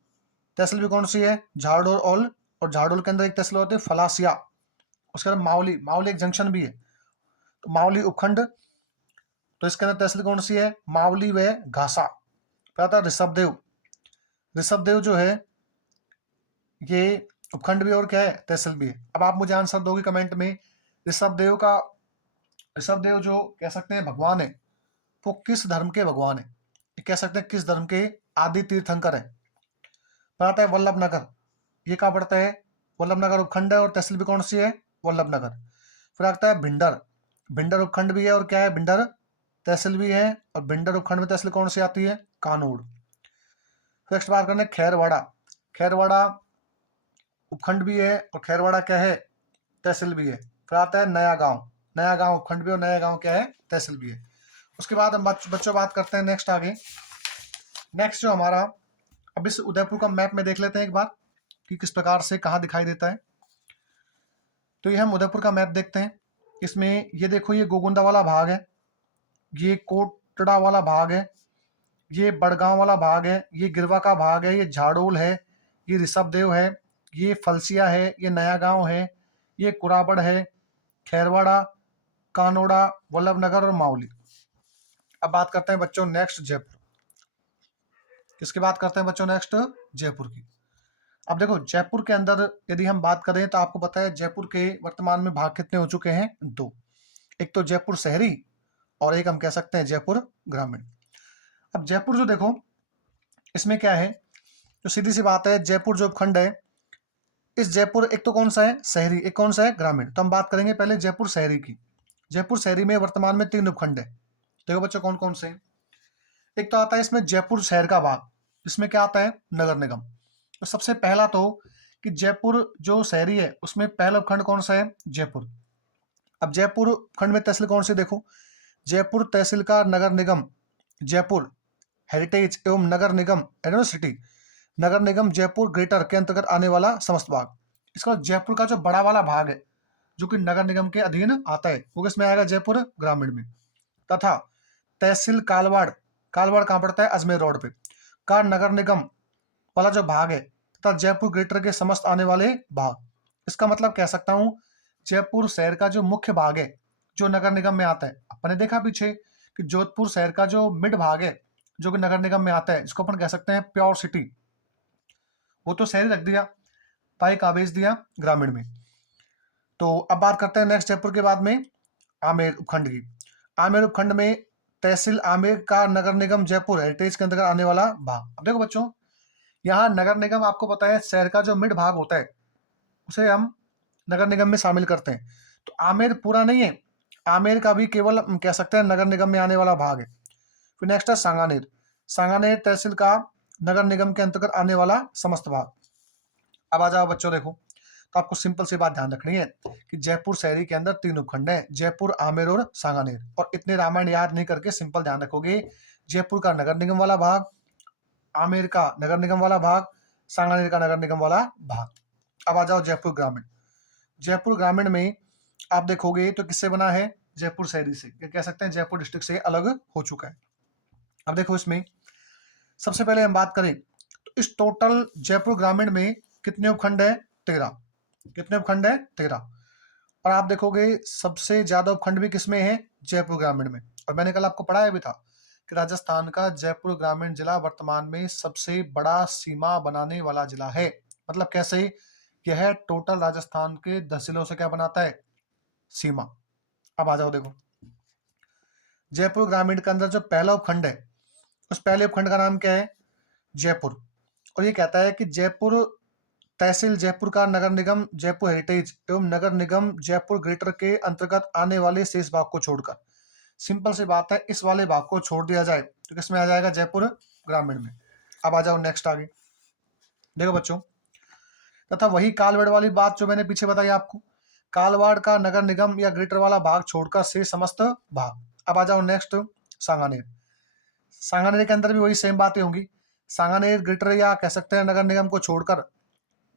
तहसील भी कौन सी है, झाडोल। और झाडोल के अंदर एक तहसील होती है फलासिया। उसके बाद मावली, मावली एक जंक्शन भी है, तो मावली उपखंड, तो इसके अंदर तहसील कौन सी है, मावली व घासा। फिर आता है ऋषभदेव, ऋषभदेव जो है ये उपखंड भी और क्या है, तहसील भी है। अब आप मुझे आंसर दोगे कमेंट में, ऋषभदेव का, ऋषभदेव जो कह सकते हैं भगवान है, वो किस धर्म के भगवान है, ये कह सकते हैं किस धर्म के आदि तीर्थंकर है। फिर आता है वल्लभनगर, ये कहाँ पड़ता है, वल्लभनगर उपखंड है, और तहसील भी कौन सी है, वल्लभनगर। फिर आता है भिंडर, भिंडर उपखंड भी है, और क्या है, भिंडर तहसील भी है, और भिंडर उपखंड में तहसील कौन सी आती है, कानूड़। नेक्स्ट बात करते हैं खैरवाड़ा, खैरवाड़ा उपखंड भी है, और खैरवाड़ा क्या है, तहसील भी है। फिर आता है नया गांव, नया गांव उपखंड भी, और नया गांव क्या है, तहसील भी है। उसके बाद हम बच्चों बात करते हैं नेक्स्ट आगे। नेक्स्ट जो हमारा, अब इस उदयपुर का मैप में देख लेते हैं एक बार कि किस प्रकार से कहाँ दिखाई देता है। तो ये हम उदयपुर का मैप देखते हैं, इसमें ये देखो, ये गोगुंदा वाला भाग है, ये कोटड़ा वाला भाग है, ये बड़गांव वाला भाग है, ये गिरवा का भाग है, ये झाड़ोल है, ये ऋषभदेव है, ये फलसिया है, ये नया गांव है, ये कुराबड़ है, खैरवाड़ा, कानोड़ा, वल्लभनगर और मावली। अब बात करते हैं बच्चों नेक्स्ट जयपुर, किसकी बात करते हैं बच्चों, नेक्स्ट जयपुर की। अब देखो जयपुर के अंदर यदि हम बात करें तो आपको पता है जयपुर के वर्तमान में भाग कितने हो चुके हैं, दो। एक तो जयपुर शहरी, और एक हम कह सकते हैं जयपुर ग्रामीण। अब जयपुर जो देखो, इसमें क्या है, जो सीधी सी बात है, जयपुर जो उपखंड है, इस जयपुर एक तो कौन सा है, शहरी, एक कौन सा है, ग्रामीण। तो हम बात करेंगे पहले जयपुर शहरी की। जयपुर शहरी में वर्तमान में 3 उपखंड है। देखो बच्चों कौन कौन से हैं। एक तो आता है इसमें जयपुर शहर का भाग, इसमें क्या आता है, नगर निगम। तो सबसे पहला तो कि जयपुर जो शहरी है उसमें पहला उपखंड कौन सा है, जयपुर। अब जयपुर उपखंड में तहसील कौन सी, देखो जयपुर तहसील का नगर निगम जयपुर हेरिटेज एवं नगर निगम यूनिवर्सिटी, नगर निगम जयपुर ग्रेटर के अंतर्गत आने वाला समस्त भाग। इसका बाद जयपुर का जो बड़ा वाला भाग है जो कि नगर निगम के अधीन आता है, वो किसमें आएगा, जयपुर ग्रामीण में। तथा तहसील कालवाड़, कालवाड़ कहाँ पड़ता है, अजमेर रोड पे, का नगर निगम वाला जो भाग है, तथा जयपुर ग्रेटर के समस्त आने वाले भाग। इसका मतलब कह सकता हूं, जयपुर शहर का जो मुख्य भाग है जो नगर निगम में आता है, अपने देखा पीछे कि जोधपुर शहर का जो मिड भाग है जो कि नगर निगम में आता है, जिसको अपन कह सकते हैं प्योर सिटी, वो तो शहर रख दिया, पाई का भेज दिया ग्रामीण में। तो अब बात करते हैं नेक्स्ट जयपुर के बाद में आमेर उपखंड की। आमेर उपखंड में तहसील आमेर का नगर निगम जयपुर हेरिटेज के अंतर्गत आने वाला भाग। अब देखो बच्चों, यहाँ नगर निगम आपको पता है शहर का जो मिड भाग होता है उसे हम नगर निगम में शामिल करते हैं। तो आमेर पूरा नहीं है, आमेर का भी केवल हम कह सकते हैं नगर निगम में आने वाला भाग है। फिर नेक्स्ट है सांगानेर, सांगानेर तहसील का नगर निगम के अंतर्गत आने वाला समस्त भाग। अब आ जाओ बच्चों, देखो तो आपको सिंपल सी बात ध्यान रखनी है कि जयपुर शहरी के अंदर 3 उपखंड हैं, जयपुर, आमेर और सांगानेर। और इतने रामायण याद नहीं करके सिंपल ध्यान रखोगे, जयपुर का नगर निगम वाला भाग, आमेर का नगर निगम वाला भाग, सांगानेर का नगर निगम वाला भाग। अब आ जाओ जयपुर ग्रामीण। जयपुर ग्रामीण में आप देखोगे तो किससे बना है, जयपुर शहरी से, कह सकते हैं जयपुर डिस्ट्रिक्ट से अलग हो चुका है। अब देखो इसमें सबसे पहले हम बात करें तो इस टोटल जयपुर ग्रामीण में कितने उपखंड है, 13। कितने उपखंड है, 13। और आप देखोगे सबसे ज्यादा उपखंड भी किसमें है, जयपुर ग्रामीण में। और मैंने कल आपको पढ़ाया भी था कि राजस्थान का जयपुर ग्रामीण जिला वर्तमान में सबसे बड़ा सीमा बनाने वाला जिला है। मतलब कैसे, यह टोटल राजस्थान के 10 जिलों से क्या बनाता है, सीमा। अब आ जाओ देखो, जयपुर ग्रामीण के अंदर जो पहला उपखंड है उस पहले उपखंड का नाम क्या है, जयपुर। और ये कहता है कि जयपुर तहसील जयपुर का नगर निगम जयपुर हेरिटेज एवं नगर निगम जयपुर ग्रेटर के अंतर्गत आने वाले शेष भाग को छोड़कर। सिंपल सी बात है, इस वाले भाग को छोड़ दिया जाए तो किसमें आ जाएगा, जयपुर ग्रामीण में। अब आ जाओ नेक्स्ट आगे, देखो बच्चों, तथा वही कालवाड़ वाली बात जो मैंने पीछे बताई आपको, कालवाड़ का नगर निगम या ग्रेटर वाला भाग छोड़कर से समस्त भाग। अब आ जाओ नेक्स्ट सांगानेर। सांगानेर के अंदर भी वही सेम बातें होंगी। सांगानेर ग्रेटर या कह सकते हैं नगर निगम को छोड़कर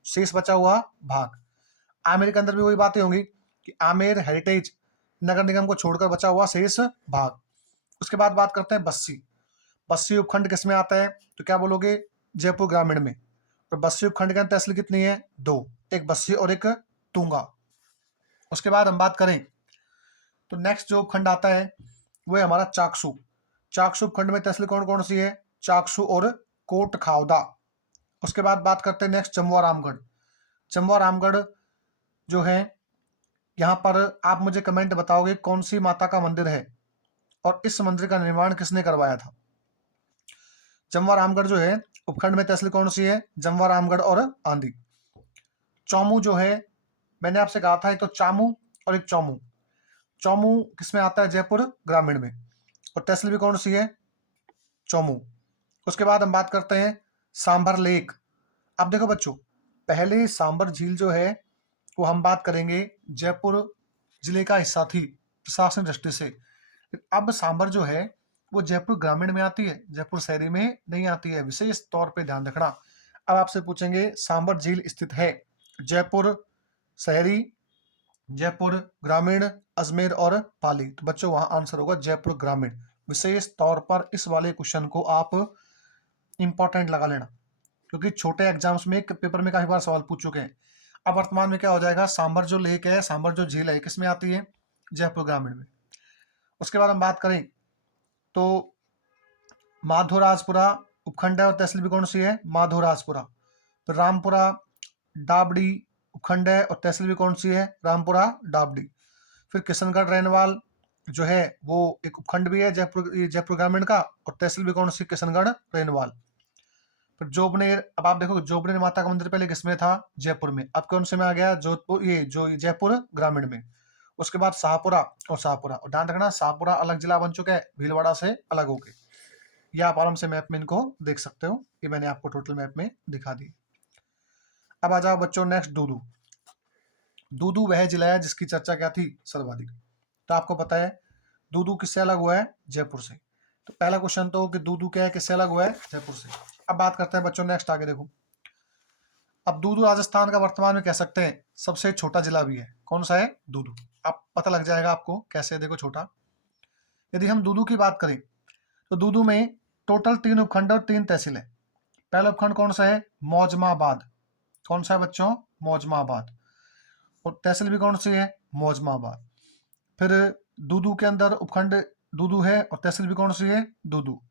शेष बचा हुआ भाग। आमेर के अंदर भी वही बातें होंगी कि आमेर हेरिटेज नगर निगम को छोड़कर बचा हुआ शेष भाग। उसके बाद बात करते हैं बस्सी। बस्सी उपखंड किस में आता है, तो क्या बोलोगे, जयपुर ग्रामीण में। और बस्सी उपखंड के अंदर तहसील कितनी है, 2, एक बस्सी और एक तुंगा। उसके बाद हम बात करें तो नेक्स्ट जो उपखंड आता है वो है हमारा चाकसू। चाकसू उपखंड में तहसील कौन कौन सी है, चाकसू और कोट खावदा। उसके बाद बात करते हैं नेक्स्ट जमुआ रामगढ़। जमुआ रामगढ़ जो है, यहाँ पर आप मुझे कमेंट बताओगे कौन सी माता का मंदिर है और इस मंदिर का निर्माण किसने करवाया था। जमुआ रामगढ़ जो है उपखंड में तहसील कौन सी है, जमुआ रामगढ़ और आंधी। चौमू जो है, मैंने आपसे कहा था एक तो चामू और एक चौमू। चौमू किसमें आता है, जयपुर ग्रामीण में, और तहसील भी कौन सी है, चौमू। उसके बाद हम बात करते हैं सांभर लेक। अब देखो बच्चों, पहले सांभर झील जो है वो हम बात करेंगे जयपुर जिले का हिस्सा थी प्रशासन दृष्टि से। अब सांभर जो है वो जयपुर ग्रामीण में आती है, जयपुर शहरी में नहीं आती है, विशेष तौर पे ध्यान रखना। अब आपसे पूछेंगे सांभर झील स्थित है जयपुर शहरी, जयपुर ग्रामीण, अजमेर और पाली। तो बच्चों वहां आंसर होगा जयपुर ग्रामीण। विशेष तौर पर इस वाले क्वेश्चन को आप इंपॉर्टेंट लगा लेना, क्योंकि छोटे एग्जाम्स में पेपर में काफी बार सवाल पूछ चुके हैं। अब वर्तमान में क्या हो जाएगा, सांभर जो लेक है, सांभर जो झील है, किस में आती है, जयपुर ग्रामीण में। उसके बाद हम बात करें तो माधोराजपुरा उपखंड है और तहसील भी कौन सी है, माधोराजपुरा। फिर रामपुरा डाबडी उपखंड है और तहसील भी कौन सी है, रामपुरा डाबडी। फिर किशनगढ़ रेनवाल जो है वो एक उपखंड भी है जयपुर ग्रामीण का, और तहसील भी कौन सी, किशनगढ़ रेनवाल। फिर जोबनेर, अब आप देखो जोबनेर माता का मंदिर पहले किसमें था, जयपुर में, अब कौन से में आ गया, जोधपुर, ये जो जयपुर ग्रामीण में। उसके बाद शाहपुरा और शाहपुरा, और ध्यान रखना शाहपुरा अलग जिला बन चुका है भीलवाड़ा से अलग होके। ये आप आराम से मैप में इनको देख सकते हो, ये मैंने आपको टोटल मैप में दिखा दी। अब आ जाओ बच्चों नेक्स्ट दूदू। दूदू वह जिला है जिसकी चर्चा क्या थी, सर्वाधिक। तो आपको पता है दूदू किससे अलग हुआ है, जयपुर से। तो पहला क्वेश्चन तो कि दूदू क्या है, किससे अलग हुआ है, जयपुर से। अब बात करते हैं बच्चों नेक्स्ट, आगे देखो। अब दूदू राजस्थान का वर्तमान में कह सकते हैं सबसे छोटा जिला भी है। कौन सा है, दूदू। अब पता लग जाएगा आपको कैसे, देखो छोटा। यदि हम दूदू की बात करें तो दूदू में टोटल 3 उपखंड और 3 तहसील है। पहला उपखंड कौन सा है, मौजमाबाद। कौन सा है बच्चों, मौजमाबाद। और तहसील भी कौन सी है, मौजमाबाद। फिर दूदू के अंदर उपखंड दूदू है और तहसील भी कौन सी है, दूदू।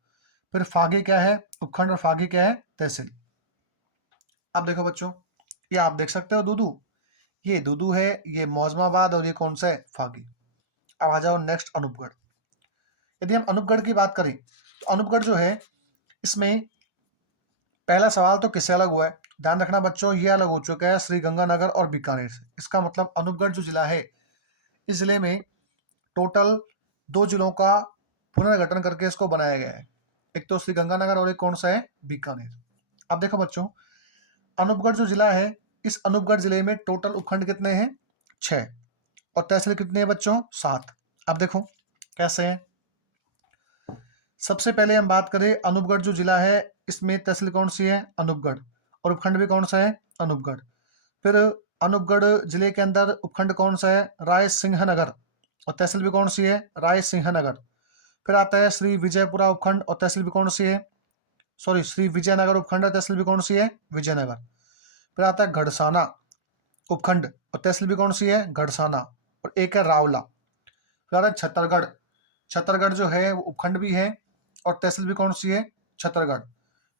फिर फागी क्या है, उपखंड, और फागी क्या है, तहसील। अब देखो बच्चों, ये आप देख सकते हो दूदू, ये दूदू है, ये मौजमाबाद, और ये कौन सा है, फागी। अब आ जाओ नेक्स्ट अनूपगढ़। यदि हम अनूपगढ़ की बात करें तो अनूपगढ़ जो है, इसमें पहला सवाल तो किससे अलग हुआ है, ध्यान रखना बच्चों, ये अलग हो चुका है श्री गंगानगर और बीकानेर से। इसका मतलब अनूपगढ़ जो जिला है, इस जिले में टोटल 2 जिलों का पुनर्गठन करके इसको बनाया गया है। एक तो श्री गंगानगर और एक कौन सा है, बीकानेर। अब देखो बच्चों, अनूपगढ़ जो जिला है, इस अनूपगढ़ जिले में टोटल उपखंड कितने हैं, 6, और तहसील कितने हैं बच्चों, 7। अब देखो कैसे हैं। सबसे पहले हम बात करें अनूपगढ़ जो जिला है, इसमें तहसील कौन सी है, अनूपगढ़, और उपखंड भी कौन सा है, अनूपगढ़। फिर अनूपगढ़ जिले के अंदर उपखंड कौन सा है, राय सिंह नगर, और तहसील भी कौन सी है, राय सिंह नगर। फिर आता है श्री विजयपुरा उपखंड और तहसील भी कौन सी है, सॉरी, श्री विजयनगर उपखंड और तहसील भी कौन सी है, विजयनगर। फिर आता है घड़साना उपखंड और तहसील भी कौन सी है, घड़साना, और एक है रावला। फिर आता है छत्तरगढ़। छत्तरगढ़ जो है वो उपखंड भी है और तहसील भी कौन सी है, छत्तरगढ़।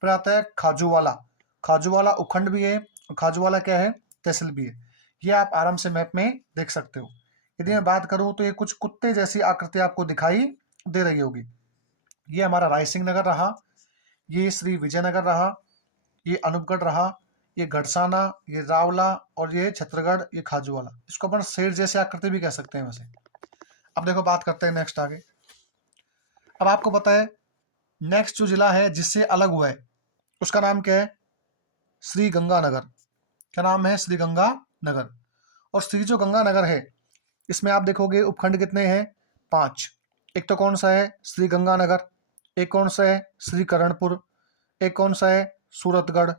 फिर आता है खाजूवाला। खाजूवाला उपखंड भी है और खाजूवाला क्या है, तहसील भी है। ये आप आराम से मैप में देख सकते हो। यदि मैं बात करूं तो ये कुछ कुत्ते जैसी आकृति आपको दिखाई दे रही होगी। ये हमारा रायसिंह नगर रहा, ये श्री विजयनगर रहा, ये अनूपगढ़ रहा, ये गढ़साना, ये रावला, और ये छत्तरगढ़, ये खाजूवाला। इसको अपन शेर जैसी आकृति भी कह सकते हैं वैसे। अब देखो बात करते हैं नेक्स्ट आगे। अब आपको पता है नेक्स्ट जो जिला है जिससे अलग हुआ है उसका नाम क्या है, श्री गंगानगर। क्या नाम है, श्री गंगानगर। और श्री जो गंगानगर है, इसमें आप देखोगे उपखंड कितने हैं, 5। एक तो कौन सा है, श्री गंगानगर, एक कौन सा है, श्री करणपुर, एक कौन सा है सूरतगढ़,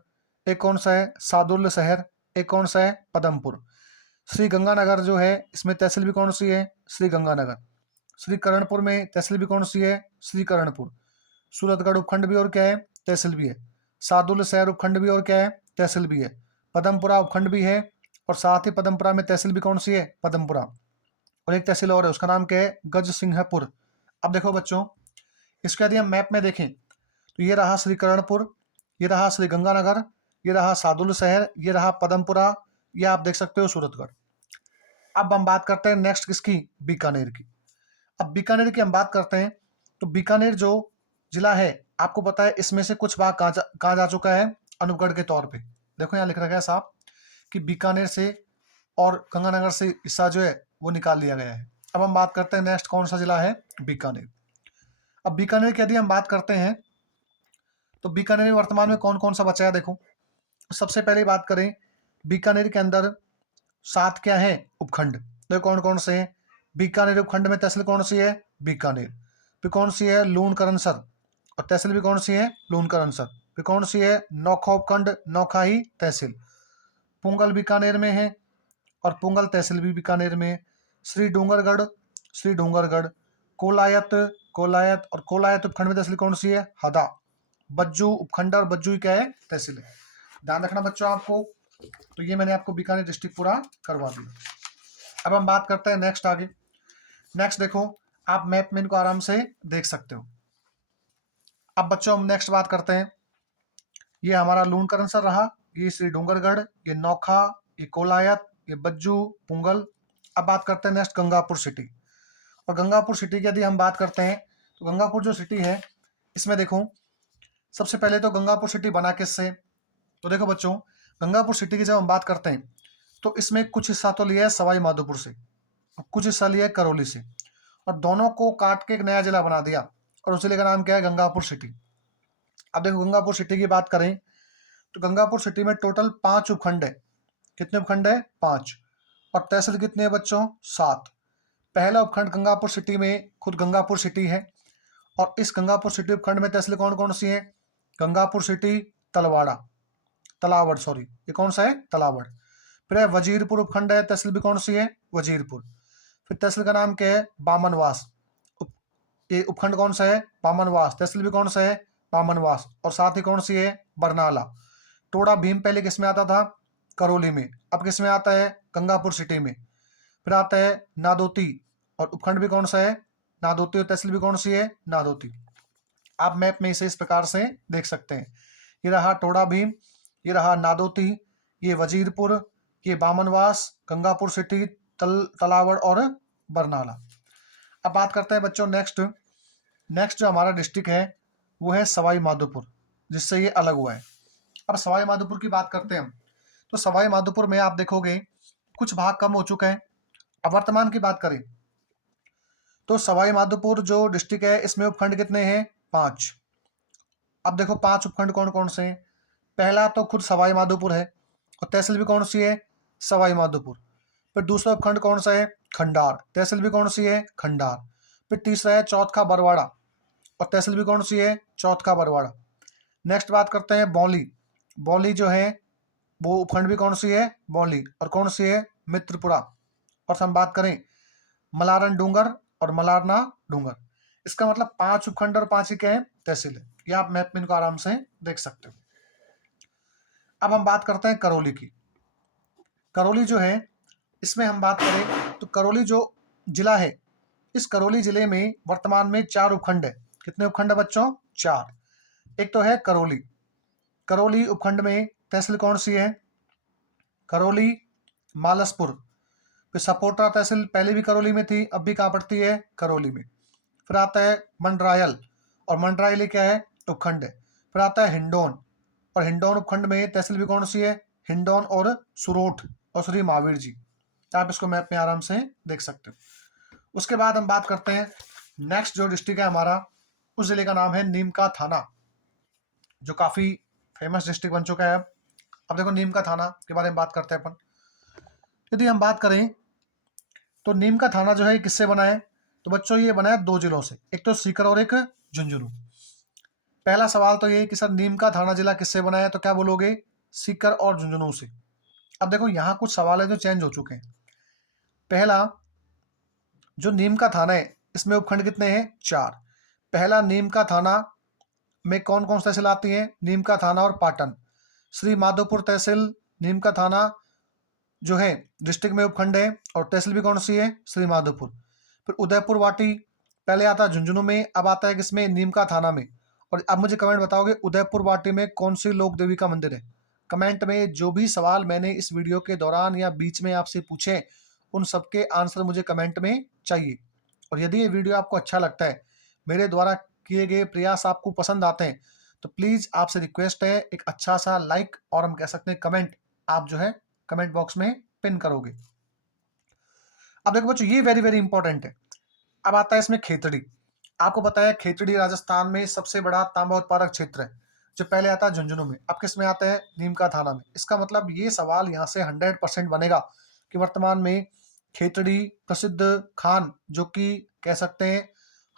एक कौन सा है सादुल शहर, एक कौन सा है पदमपुर। श्री गंगानगर जो है इसमें तहसील भी कौन सी है श्री गंगानगर। श्री करणपुर में तहसील भी कौन सी है श्री करणपुर। सूरतगढ़ उपखंड भी और क्या है तहसील भी है। सादुल शहर उपखंड भी और क्या है तहसील भी है। पदमपुरा उपखंड भी है और साथ ही पदमपुरा में तहसील भी कौन सी है पदमपुरा। और एक तहसील और है उसका नाम क्या है गज सिंहपुर। अब देखो बच्चों, इसके यदि हम मैप में देखें तो ये रहा श्री करणपुर, ये रहा श्री गंगानगर, ये रहा सादुल शहर, ये रहा पदमपुरा, ये आप देख सकते हो सूरतगढ़। अब हम बात करते हैं नेक्स्ट किसकी बीकानेर की। अब बीकानेर की हम बात करते हैं तो बीकानेर जो जिला है आपको पता है इसमें से कुछ भाग कहाँ जा चुका है अनूपगढ़ के तौर पे। देखो यहाँ लिख रखा है साहब कि बीकानेर से और गंगानगर से हिस्सा जो है वो निकाल लिया गया है। अब हम बात करते हैं नेक्स्ट कौन सा जिला है बीकानेर। अब बीकानेर की यदि हम बात करते हैं तो बीकानेर में वर्तमान में कौन कौन सा बचा है। देखो सबसे पहले बात करें बीकानेर के अंदर 7 क्या है उपखंड। तो कौन कौन से हैं बीकानेर उपखंड में तहसील कौन सी है बीकानेर, फिर कौन सी है लूणकरणसर और तहसील भी कौन सी है लूणकरणसर, फिर कौन सी है नौखा उपखंड नौखा ही तहसील, पुंगल बीकानेर में है और पुंगल तहसील भी बीकानेर में, श्री डूंगरगढ़, कोलायत कोलायत और कोलायत उपखंड में तहसील कौन सी है हदा, बज्जू उपखंड और बज्जू ही क्या है तहसील है। ध्यान रखना बच्चों आपको। तो ये मैंने आपको बीकानेर डिस्ट्रिक्ट पूरा करवा दिया। अब हम बात करते हैं नेक्स्ट आगे। नेक्स्ट देखो आप मैप में इनको आराम से देख सकते हो। अब बच्चों हम नेक्स्ट बात करते हैं, ये हमारा लूणकरणसर रहा, ये श्री डूंगरगढ़, ये नौखा, ये कोलायत, ये बज्जू पुंगल। अब बात करते हैं नेक्स्ट गंगापुर सिटी। और गंगापुर सिटी की यदि हम बात करते हैं तो गंगापुर जो सिटी है इसमें देखो सबसे पहले तो गंगापुर सिटी बना किससे। तो देखो बच्चों गंगापुर सिटी की जब हम बात करते हैं तो इसमें कुछ हिस्सा तो लिया है सवाई माधोपुर से और कुछ हिस्सा लिया है करौली से और दोनों को काट के एक नया जिला बना दिया और उस जिले का नाम क्या है गंगापुर सिटी। अब देखो गंगापुर सिटी की बात करें तो गंगापुर सिटी में टोटल 5 उपखंड है। कितने उपखंड है 5 और तहसील कितने है बच्चों 7। पहला उपखंड गंगापुर सिटी में खुद गंगापुर सिटी है और इस गंगापुर सिटी उपखंड में तहसील कौन कौन सी है गंगापुर सिटी तलावड़ सॉरी ये कौन सा है तलावड़। फिर है वजीरपुर उपखंड है तहसील भी कौन सी है वजीरपुर। फिर तहसील का नाम क्या है बामनवास, ये उपखंड कौन सा है बामनवास, तहसील भी कौन सा है बामनवास और साथ ही कौन सी है बरनाला। टोड़ा भीम पहले किस में आता था करौली में, अब किस में आता है गंगापुर सिटी में। फिर आता है नादोती और उपखंड भी कौन सा है नादोती और तहसील भी कौन सी है नादोती। आप मैप में इसे इस प्रकार से देख सकते हैं, ये रहा टोड़ा भीम, ये रहा नादोती, ये वजीरपुर, ये बामनवास, गंगापुर सिटी, तलावड़ और बरनाला। अब बात करते हैं बच्चों नेक्स्ट जो हमारा डिस्ट्रिक्ट है वो है सवाई माधोपुर जिससे ये अलग हुआ है। अब सवाई माधोपुर की बात करते हैं हम तो सवाई माधोपुर में आप देखोगे कुछ भाग कम हो चुका है। अब वर्तमान की बात करें तो सवाई माधोपुर जो डिस्ट्रिक्ट है इसमें उपखंड कितने हैं 5। अब देखो 5 उपखंड कौन कौन से हैं। पहला तो खुद सवाई माधोपुर है और तहसील भी कौन सी है सवाई माधोपुर। फिर दूसरा उपखंड कौन सा है खंडार, तहसील भी कौन सी है खंडार। फिर तीसरा है चौथा बरवाड़ा और तहसील भी कौन सी है चौथा बरवाड़ा। नेक्स्ट बात करते हैं बौली जो है वो उपखंड भी कौन सी है बौली और कौन सी है मित्रपुरा। और हम बात करें मलारन डूंगर और मलारना डूंगर। इसका मतलब 5 उपखंड और 5 ही क्या है तहसील है। ये आप मैप में इनको आराम से देख सकते हो। अब हम बात करते हैं करौली की। करौली जो है इसमें हम बात करें तो करौली जो जिला है इस करौली जिले में वर्तमान में 4 उपखंड है। कितने उपखंड है बच्चों 4। एक तो है करौली उपखंड में तहसील कौन सी है करौली मालसपुर। फिर सपोटा तहसील पहले भी करौली में थी अब भी कहाँ पड़ती है करौली में। फिर आता है मंडरायल और मंडरायल क्या है उपखंड है। फिर आता है हिंडौन और हिंडौन उपखंड में तहसील भी कौन सी है हिंडौन और सुरोठ और श्री महावीर जी। आप इसको मैप में आराम से देख सकते हो। उसके बाद हम बात करते हैं नेक्स्ट जो डिस्ट्रिक्ट है हमारा उस जिले का नाम है नीमका थाना जो काफ़ी फेमस डिस्ट्रिक्ट बन चुका है। अब देखो नीमका थाना के बारे में बात करते हैं अपन। यदि हम बात करें तो नीमका थाना जो है किससे बना है तो बच्चों ये बना है 2 जिलों से, एक तो सीकर और एक झुंझुनू। पहला सवाल तो ये कि सर नीम का थाना जिला किससे बना है, तो क्या बोलोगे, सीकर और झुंझुनू से। अब देखो यहाँ कुछ सवाल है जो चेंज हो चुके हैं। पहला, जो नीम का थाना है इसमें उपखंड कितने हैं, 4। पहला, नीम का थाना में कौन कौन सी तहसील आती है, नीम का थाना और पाटन। श्री माधोपुर तहसील नीम का थाना जो है डिस्ट्रिक्ट में उपखंड है, और तहसील भी कौन सी है, श्री माधोपुर। फिर उदयपुर वाटी पहले आता है झुंझुनू में, अब आता है किसमें, नीम का थाना में। और अब मुझे कमेंट बताओगे उदयपुर वाटी में कौन सी लोक देवी का मंदिर है। कमेंट में जो भी सवाल मैंने इस वीडियो के दौरान या बीच में आपसे पूछे उन सबके आंसर मुझे कमेंट में चाहिए। और यदि ये वीडियो आपको अच्छा लगता है, मेरे द्वारा किए गए प्रयास आपको पसंद आते हैं, तो प्लीज़ आपसे रिक्वेस्ट है एक अच्छा सा लाइक और हम कह सकते हैं कमेंट आप जो है कमेंट बॉक्स में पिन करोगे। अब देखो बच्चों ये वेरी वेरी इंपॉर्टेंट है। अब आता है इसमें खेतड़ी। आपको पता है खेतड़ी राजस्थान में सबसे बड़ा तांबा उत्पादक क्षेत्र है, जो पहले आता है झुंझुनू में, अब किस में आता है, नीम का थाना में। इसका मतलब ये सवाल यहाँ से 100% बनेगा कि वर्तमान में खेतड़ी प्रसिद्ध खान, जो कि कह सकते हैं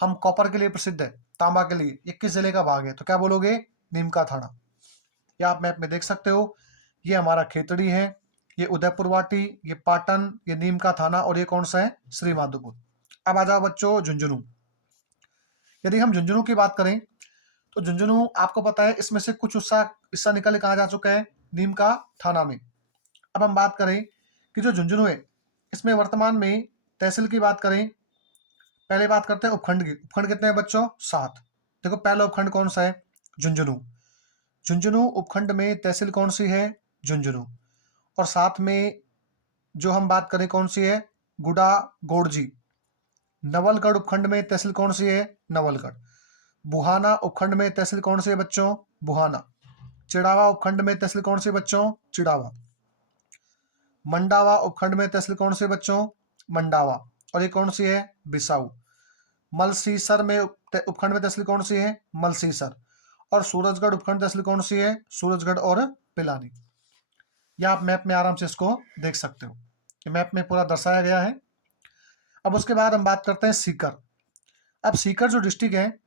हम कॉपर के लिए प्रसिद्ध है, तांबा के लिए, ये किस जिले का भाग है, तो क्या बोलोगे, नीम का थाना। या आप मैप में देख सकते हो, ये हमारा खेतड़ी है, ये उदयपुर वाटी, ये पाटन, ये नीम का थाना, और ये कौन सा है, श्री माधोपुर। अब आ जाओ बच्चों झुंझुनू। यदि हम झुंझुनू की बात करें तो झुंझुनू आपको पता है इसमें से कुछ हिस्सा निकल कहाँ जा चुका है, नीम का थाना में। अब हम बात करें कि जो झुंझुनू है इसमें वर्तमान में तहसील की बात करें, पहले बात करते हैं उपखंड की। उपखंड कितने हैं बच्चों, 7। देखो पहला उपखंड कौन सा है, झुंझुनू। झुंझुनू उपखंड में तहसील कौन सी है, झुंझुनू। और साथ में जो हम बात करें कौन सी है, गुडा गोड़जी। नवलगढ़ उपखंड में तहसील कौन सी है, नवलगढ़। बुहाना उपखंड में तहसील कौन सी है बच्चों, बुहाना। चिड़ावा उपखंड में तहसील कौन सी है बच्चों, चिड़ावा। मंडावा उपखंड में तहसील कौन सी है बच्चों, मंडावा। और ये कौन सी है, बिसाऊ। मलसीसर में उपखंड में तहसील कौन सी है, मलसीसर। और सूरजगढ़ उपखंड तहसील कौन सी है, सूरजगढ़ और पिलानी। या आप मैप में आराम से इसको देख सकते हो, ये मैप में पूरा दर्शाया गया है। अब उसके बाद हम बात करते हैं सीकर। अब सीकर जो डिस्ट्रिक्ट है,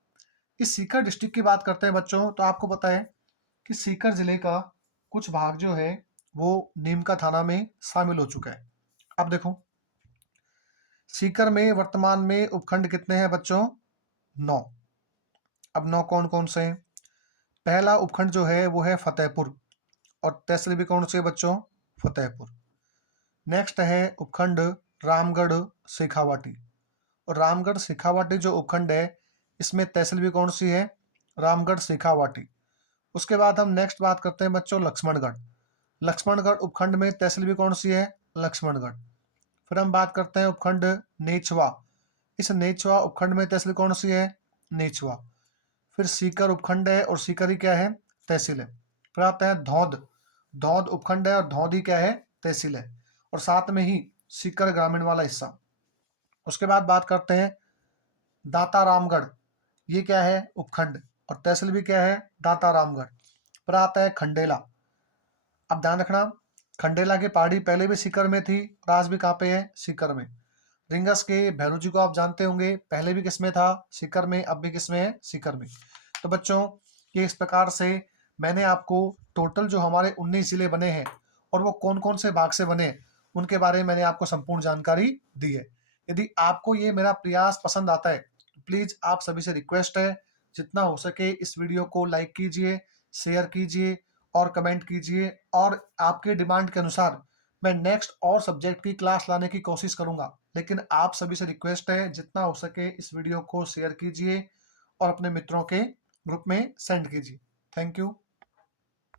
इस सीकर डिस्ट्रिक्ट की बात करते हैं बच्चों, तो आपको पता है कि सीकर जिले का कुछ भाग जो है वो नीम का थाना में शामिल हो चुका है। अब देखो सीकर में वर्तमान में उपखंड कितने हैं बच्चों, 9। अब 9 कौन कौन से हैं, पहला उपखंड जो है वो है फतेहपुर, और तहसील भी कौन सी है बच्चों, फतेहपुर। नेक्स्ट है उपखंड रामगढ़ शेखावाटी, और रामगढ़ शेखावाटी जो उपखंड है इसमें तहसील भी कौन सी है, रामगढ़ शेखावाटी। उसके बाद हम नेक्स्ट बात करते हैं बच्चों लक्ष्मणगढ़। लक्ष्मणगढ़ उपखंड में तहसील भी कौन सी है, लक्ष्मणगढ़। फिर हम बात करते हैं उपखंड नेछवा। इस नेछवा उपखंड में तहसील कौन सी है, नेछवा। फिर सीकर उपखंड है, और सीकर ही क्या है, तहसील है। फिर आता है धौंध। धौंध उपखंड है और धौंध ही क्या है, तहसील है। और साथ में ही सीकर ग्रामीण वाला हिस्सा। उसके बाद बात करते हैं दाता रामगढ़। ये क्या है, उपखंड, और तहसील भी क्या है, दाता रामगढ़। फिर आता है खंडेला। अब ध्यान रखना, खंडेला की पहाड़ी पहले भी सीकर में थी और आज भी कहाँ पे है, सीकर में। रिंगस के भैरू जी को आप जानते होंगे, पहले भी किसमें था, सीकर में, अब भी किसमें है, सीकर में। तो बच्चों ये इस प्रकार से मैंने आपको टोटल जो हमारे 19 जिले बने हैं और वो कौन कौन से भाग से बने उनके बारे में मैंने आपको संपूर्ण जानकारी दी है। यदि आपको ये मेरा प्रयास पसंद आता है तो प्लीज़ आप सभी से रिक्वेस्ट है, जितना हो सके इस वीडियो को लाइक कीजिए, शेयर कीजिए और कमेंट कीजिए, और आपके डिमांड के अनुसार मैं नेक्स्ट और सब्जेक्ट की क्लास लाने की कोशिश करूंगा। लेकिन आप सभी से रिक्वेस्ट है, जितना हो सके इस वीडियो को शेयर कीजिए और अपने मित्रों के ग्रुप में सेंड कीजिए। Thank you.